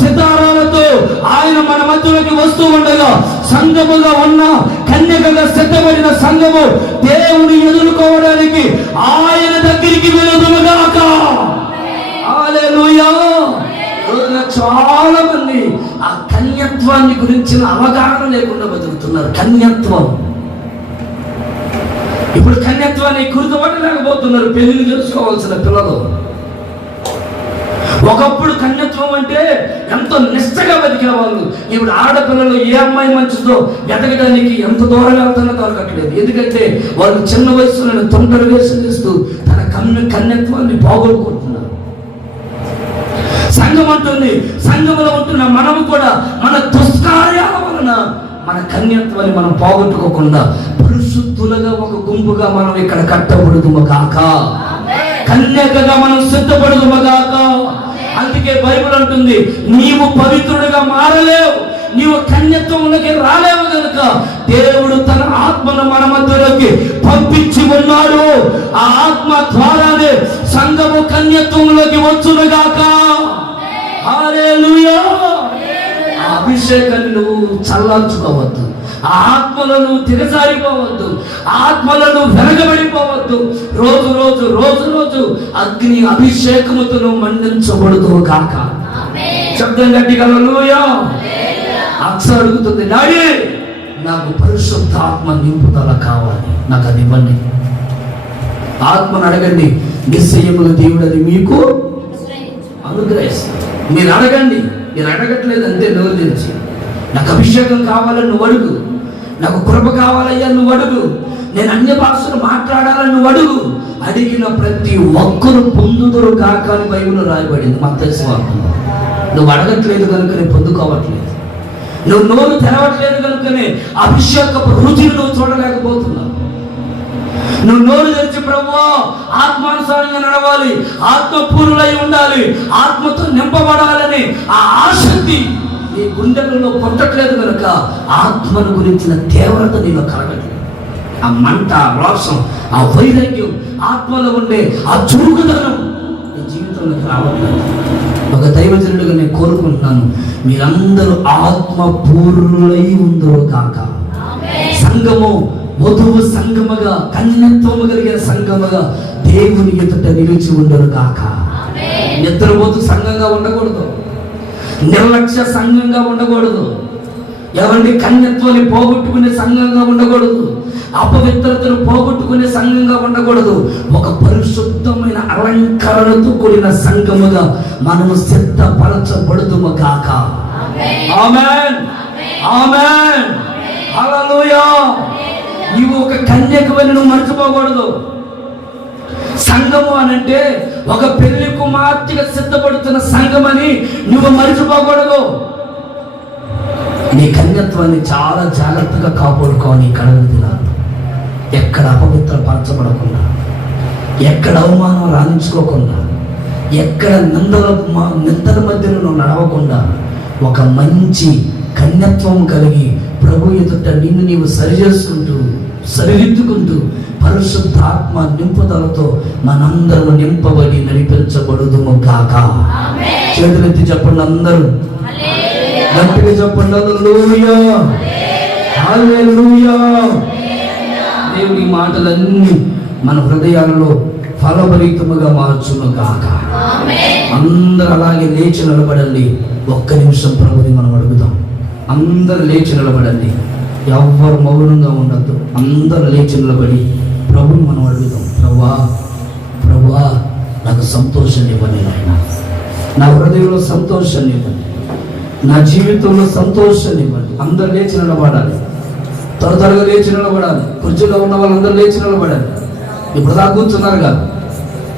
సితారాలతో ఆయన మన మధ్యలోకి వస్తూ ఉండగా సంఘముగా ఉన్న కన్యకగా సిద్ధపడిన సంఘము దేవుని ఎదుర్కోవడానికి ఆయన దగ్గరికి వెళుదుముగాక. హల్లెలూయా. చాలా మంది ఆ కన్యత్వాన్ని గురించిన అవగాహన లేకుండా బతుకుతున్నారు. కన్యత్వం ఇప్పుడు కన్యత్వాన్ని గుర్తుపట్టలేకపోతున్నారు పెళ్లి చేసుకోవాల్సిన పిల్లలు. ఒకప్పుడు కన్యత్వం అంటే ఎంతో నిష్టగా బతికే వాళ్ళు. ఇప్పుడు ఆడపిల్లలు ఏ అమ్మాయి మంచిదో వెతకడానికి ఎంత దూరంగా వెళ్తున్నా దొరకట్లేదు. ఎందుకంటే వాళ్ళు చిన్న వయసులో తొందర వేసిస్తూ తన కన్యత్వాన్ని పోగొట్టుకుంటున్నారు. సంఘం అంటుంది, సంఘంలో ఉంటున్న మనము కూడా మన దుష్కార్యాల వలన మన కన్యత్వాన్ని మనం పోగొట్టుకోకుండా పరిశుద్ధులుగా ఒక గుంపుగా మనం ఇక్కడ కట్టబడుదుమగాక, కన్యకగా మనం సిద్ధపడుదుమగాక. అందుకే బైబిల్ అంటుంది నీవు పవిత్రుడిగా మారలేవు, నీవు కన్యత్వంలోకి రాలేవు కనుక దేవుడు తన ఆత్మను మన మధ్యలోకి పంపించి ఉన్నాడు. ఆ ఆత్మ ద్వారానే సంఘము కన్యత్వంలోకి వచ్చునుగాక. హల్లెలూయా. ఆ అభిషేకాన్ని నువ్వు చల్లార్చుకోవద్దు, ఆ ఆత్మలను దిగజారిపోవద్దు, ఆత్మలను వెనకబడిపోవద్దు. రోజు రోజు రోజు రోజు అగ్ని అభిషేకముతో నువ్వు మండించబడుతూ కాక. శబ్దం గట్టిగా హల్లెలూయా. అక్ష అడుగుతుంది, డాడీ నాకు పరిశుద్ధ ఆత్మ నింపుదల కావాలి, నాకు అది ఇవ్వండి. ఆత్మను అడగండి, నిశ్చయముగా దేవుడు అది మీకు అనుగ్రహిస్తాడు. మీరు అడగండి, మీరు అడగట్లేదు అంతే నోరు తెరిచి. నాకు అభిషేకం కావాలని నువ్వు అడుగు, నాకు కృప కావాలయ్యా నువ్వు అడుగు, నేను అన్య భాషలు మాట్లాడాలని నువ్వు అడుగు. అడిగిన ప్రతి ఒక్కరు పొందుదురు కాక అని బైబిల్లో రాయబడింది. మత్తయి సువార్తలో. నువ్వు అడగట్లేదు కనుక నేను పొందుకోవట్లేదు, నువ్వు నోరు తెరవట్లేదు కనుకనే అభిషేకపు రుచిని నువ్వు చూడలేకపోతున్నావు. నువ్వు నోరు తెరిచి ప్రభువా ఆత్మానుసారంగా నడవాలి, ఆత్మపూర్ణులై ఉండాలి, ఆత్మతో నింపబడాలని ఆ ఆసక్తి నీ గుండెలలో పుట్టట్లేదు కనుక ఆత్మను గురించిన తీవ్రత నీలో కలగట్లేదు. ఆ మంట, రోషం, ఆ వైరాగ్యం, ఆత్మలో ఉండే ఆ చురుకుదనం నీ జీవితంలోకి రావట్లేదు. ఒక దైవజనుడిగా నేను కోరుకుంటున్నాను, మీరందరూ ఆత్మపూర్ణులై ఉందరు కాక. సంఘము వధువు సంఘముగా, కన్యత్వము కలిగిన సంఘముగా దేవుని ఎదుట నిలిచి ఉండరు కాక. నిద్రపోతూ సంఘంగా ఉండకూడదు, నిర్లక్ష్య సంఘంగా ఉండకూడదు. ఎవరిని కన్యత్వాన్ని పోగొట్టుకునే సంఘంగా ఉండకూడదు, అపవిత్రతను పోగొట్టుకునే సంఘంగా ఉండకూడదు. ఒక పరిశుద్ధమైన అలంకరణతో కూడిన సంఘముగా మనము సిద్ధపరచబడుదుము గాక. ఆమేన్, ఆమేన్, హల్లెలూయా. నీవు ఒక కన్యకవని నువ్వు మర్చిపోకూడదు. సంఘము అనంటే ఒక పెళ్లి కుమార్తెగా సిద్ధపడుతున్న సంఘమని నువ్వు మర్చిపోకూడదు. నీ కన్యత్వాన్ని చాలా జాగ్రత్తగా కాపాడుకోవాలి. కడగ దినాలు ఎక్కడ అపవిత్రపరచబడకుండా, ఎక్కడ అవమానం రాణించుకోకుండా, ఎక్కడ నిందల మధ్యలో నువ్వు నడవకుండా ఒక మంచి కన్యత్వం కలిగి ప్రభు ఎదుట నిన్ను నీవు సరిచేసుకుంటూ సరిదిద్దుకుంటూ పరిశుద్ధాత్మ నింపుదలతో మనందరూ నింపబడి నడిపించబడుదుము గాక. చేతులెత్తి చెప్పండి అందరూ, గట్టిగా చెప్పండి హల్లెలూయా, హల్లెలూయా. దేవుని మాటలన్నీ మన హృదయాలలో ఫలభరితముగా మార్చును గాక. అందరూ అలాగే లేచి నిలబడండి. ఒక్క నిమిషం ప్రభుని మనం అడుగుదాం. అందరూ లేచి నిలబడండి, ఎవ్వరు మౌనంగా ఉండద్దు. అందరూ లేచి నిలబడి ప్రభుని మనం అడుగుదాం. ప్రభువా, ప్రభువా, నాకు సంతోషాన్ని ఇవ్వండి నాయన, నా హృదయంలో సంతోషాన్ని ఇవ్వండి, నా జీవితంలో సంతోషాన్ని ఇవ్వండి. అందరూ లేచి నిలబడాలి, త్వరగా లేచి నిలబడాలి. కుర్చీలో ఉన్న వాళ్ళందరూ లేచి నిలబడాలి. ఇప్పుడు దాకా కూర్చున్నారుగా,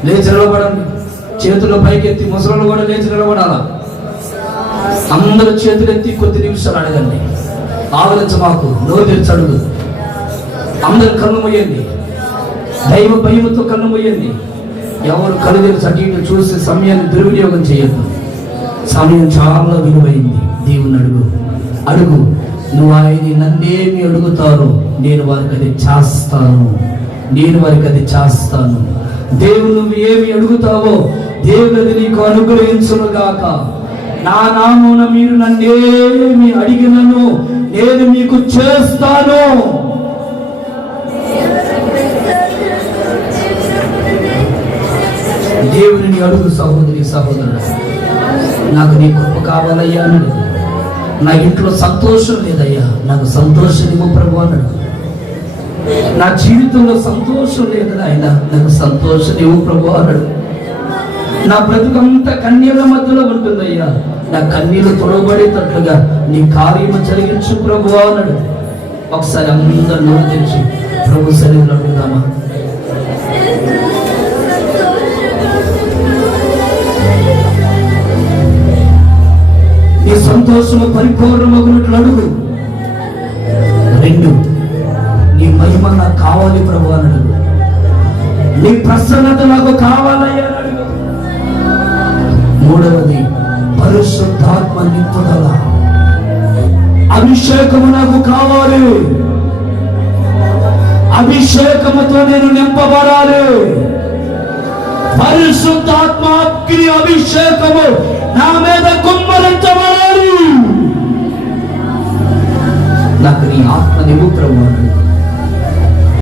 లేచి నిలబడండి. చేతులు పైకెత్తి ముసలు కూడా లేచి నిలబడాలా. అందరూ చేతులు ఎత్తి కొద్ది నిమిషాలు అడగండి. ఆవరించ మాకు, నోరు తెరిచి అడుగు. అందరు కన్ను మూయండి, దైవ భయముతో కన్ను మూయండి. ఎవరు కళ్ళు తెరిచి అటు ఇటు చూసి సమయాన్ని దుర్వినియోగం చేయొద్దు. సమయం చాలా విలువైంది. దేవుని అడుగు, అడుగు. నువ్వు ఆయన నన్నేమి అడుగుతారో నేను వారికి అది చేస్తాను, నేను వారికి అది చేస్తాను. దేవుడు నువ్వు ఏమి అడుగుతావో దేవుడు అది నీకు అనుగ్రహించును గాక. నా నామమున మీరు నన్నేమి అడిగినను నేను మీకు చేస్తాను. దేవుని అడుగు సహోదరి సహోదరుడు. నాకు నీ కృప కావాలయ్యా అన్నాడు. నా ఇంట్లో సంతోషం లేదయ్యా, నాకు సంతోషం ఇవ్వు ప్రభు అన్నాడు. నా జీవితంలో సంతోషం లేదు ఆయన, నాకు సంతోషం ఇవ్వు ప్రభు అన్నాడు. నా బ్రతుకంతా కన్నీళ్ళ మధ్యలో ఉంటుందయ్యా, నా కన్నీళ్ళు తొడబడేటట్లుగా నీ కార్యము జరిగించు ప్రభు అన్నాడు. ఒకసారి అందరూ నోరు తెరిచి ప్రభు సన్నిధిలో అడుగుదామా? నీ సంతోషము పరిపూర్ణమగునట్లు అడుగు. 2, నీ మహిమ నాకు కావాలి ప్రభు అని అడుగు. నీ ప్రసన్నత నాకు కావాలయ్యా అని అడుగు. 3వది పరిశుద్ధాత్మ నింపుదల, అభిషేకము నాకు కావాలి. అభిషేకముతో నేను నింపబడాలి. పరిశుద్ధాత్మ అగ్ని అభిషేకము నా మీద కుమ్మరించబడాలి. నాకు నీ ఆత్మ నింపు ప్రభు.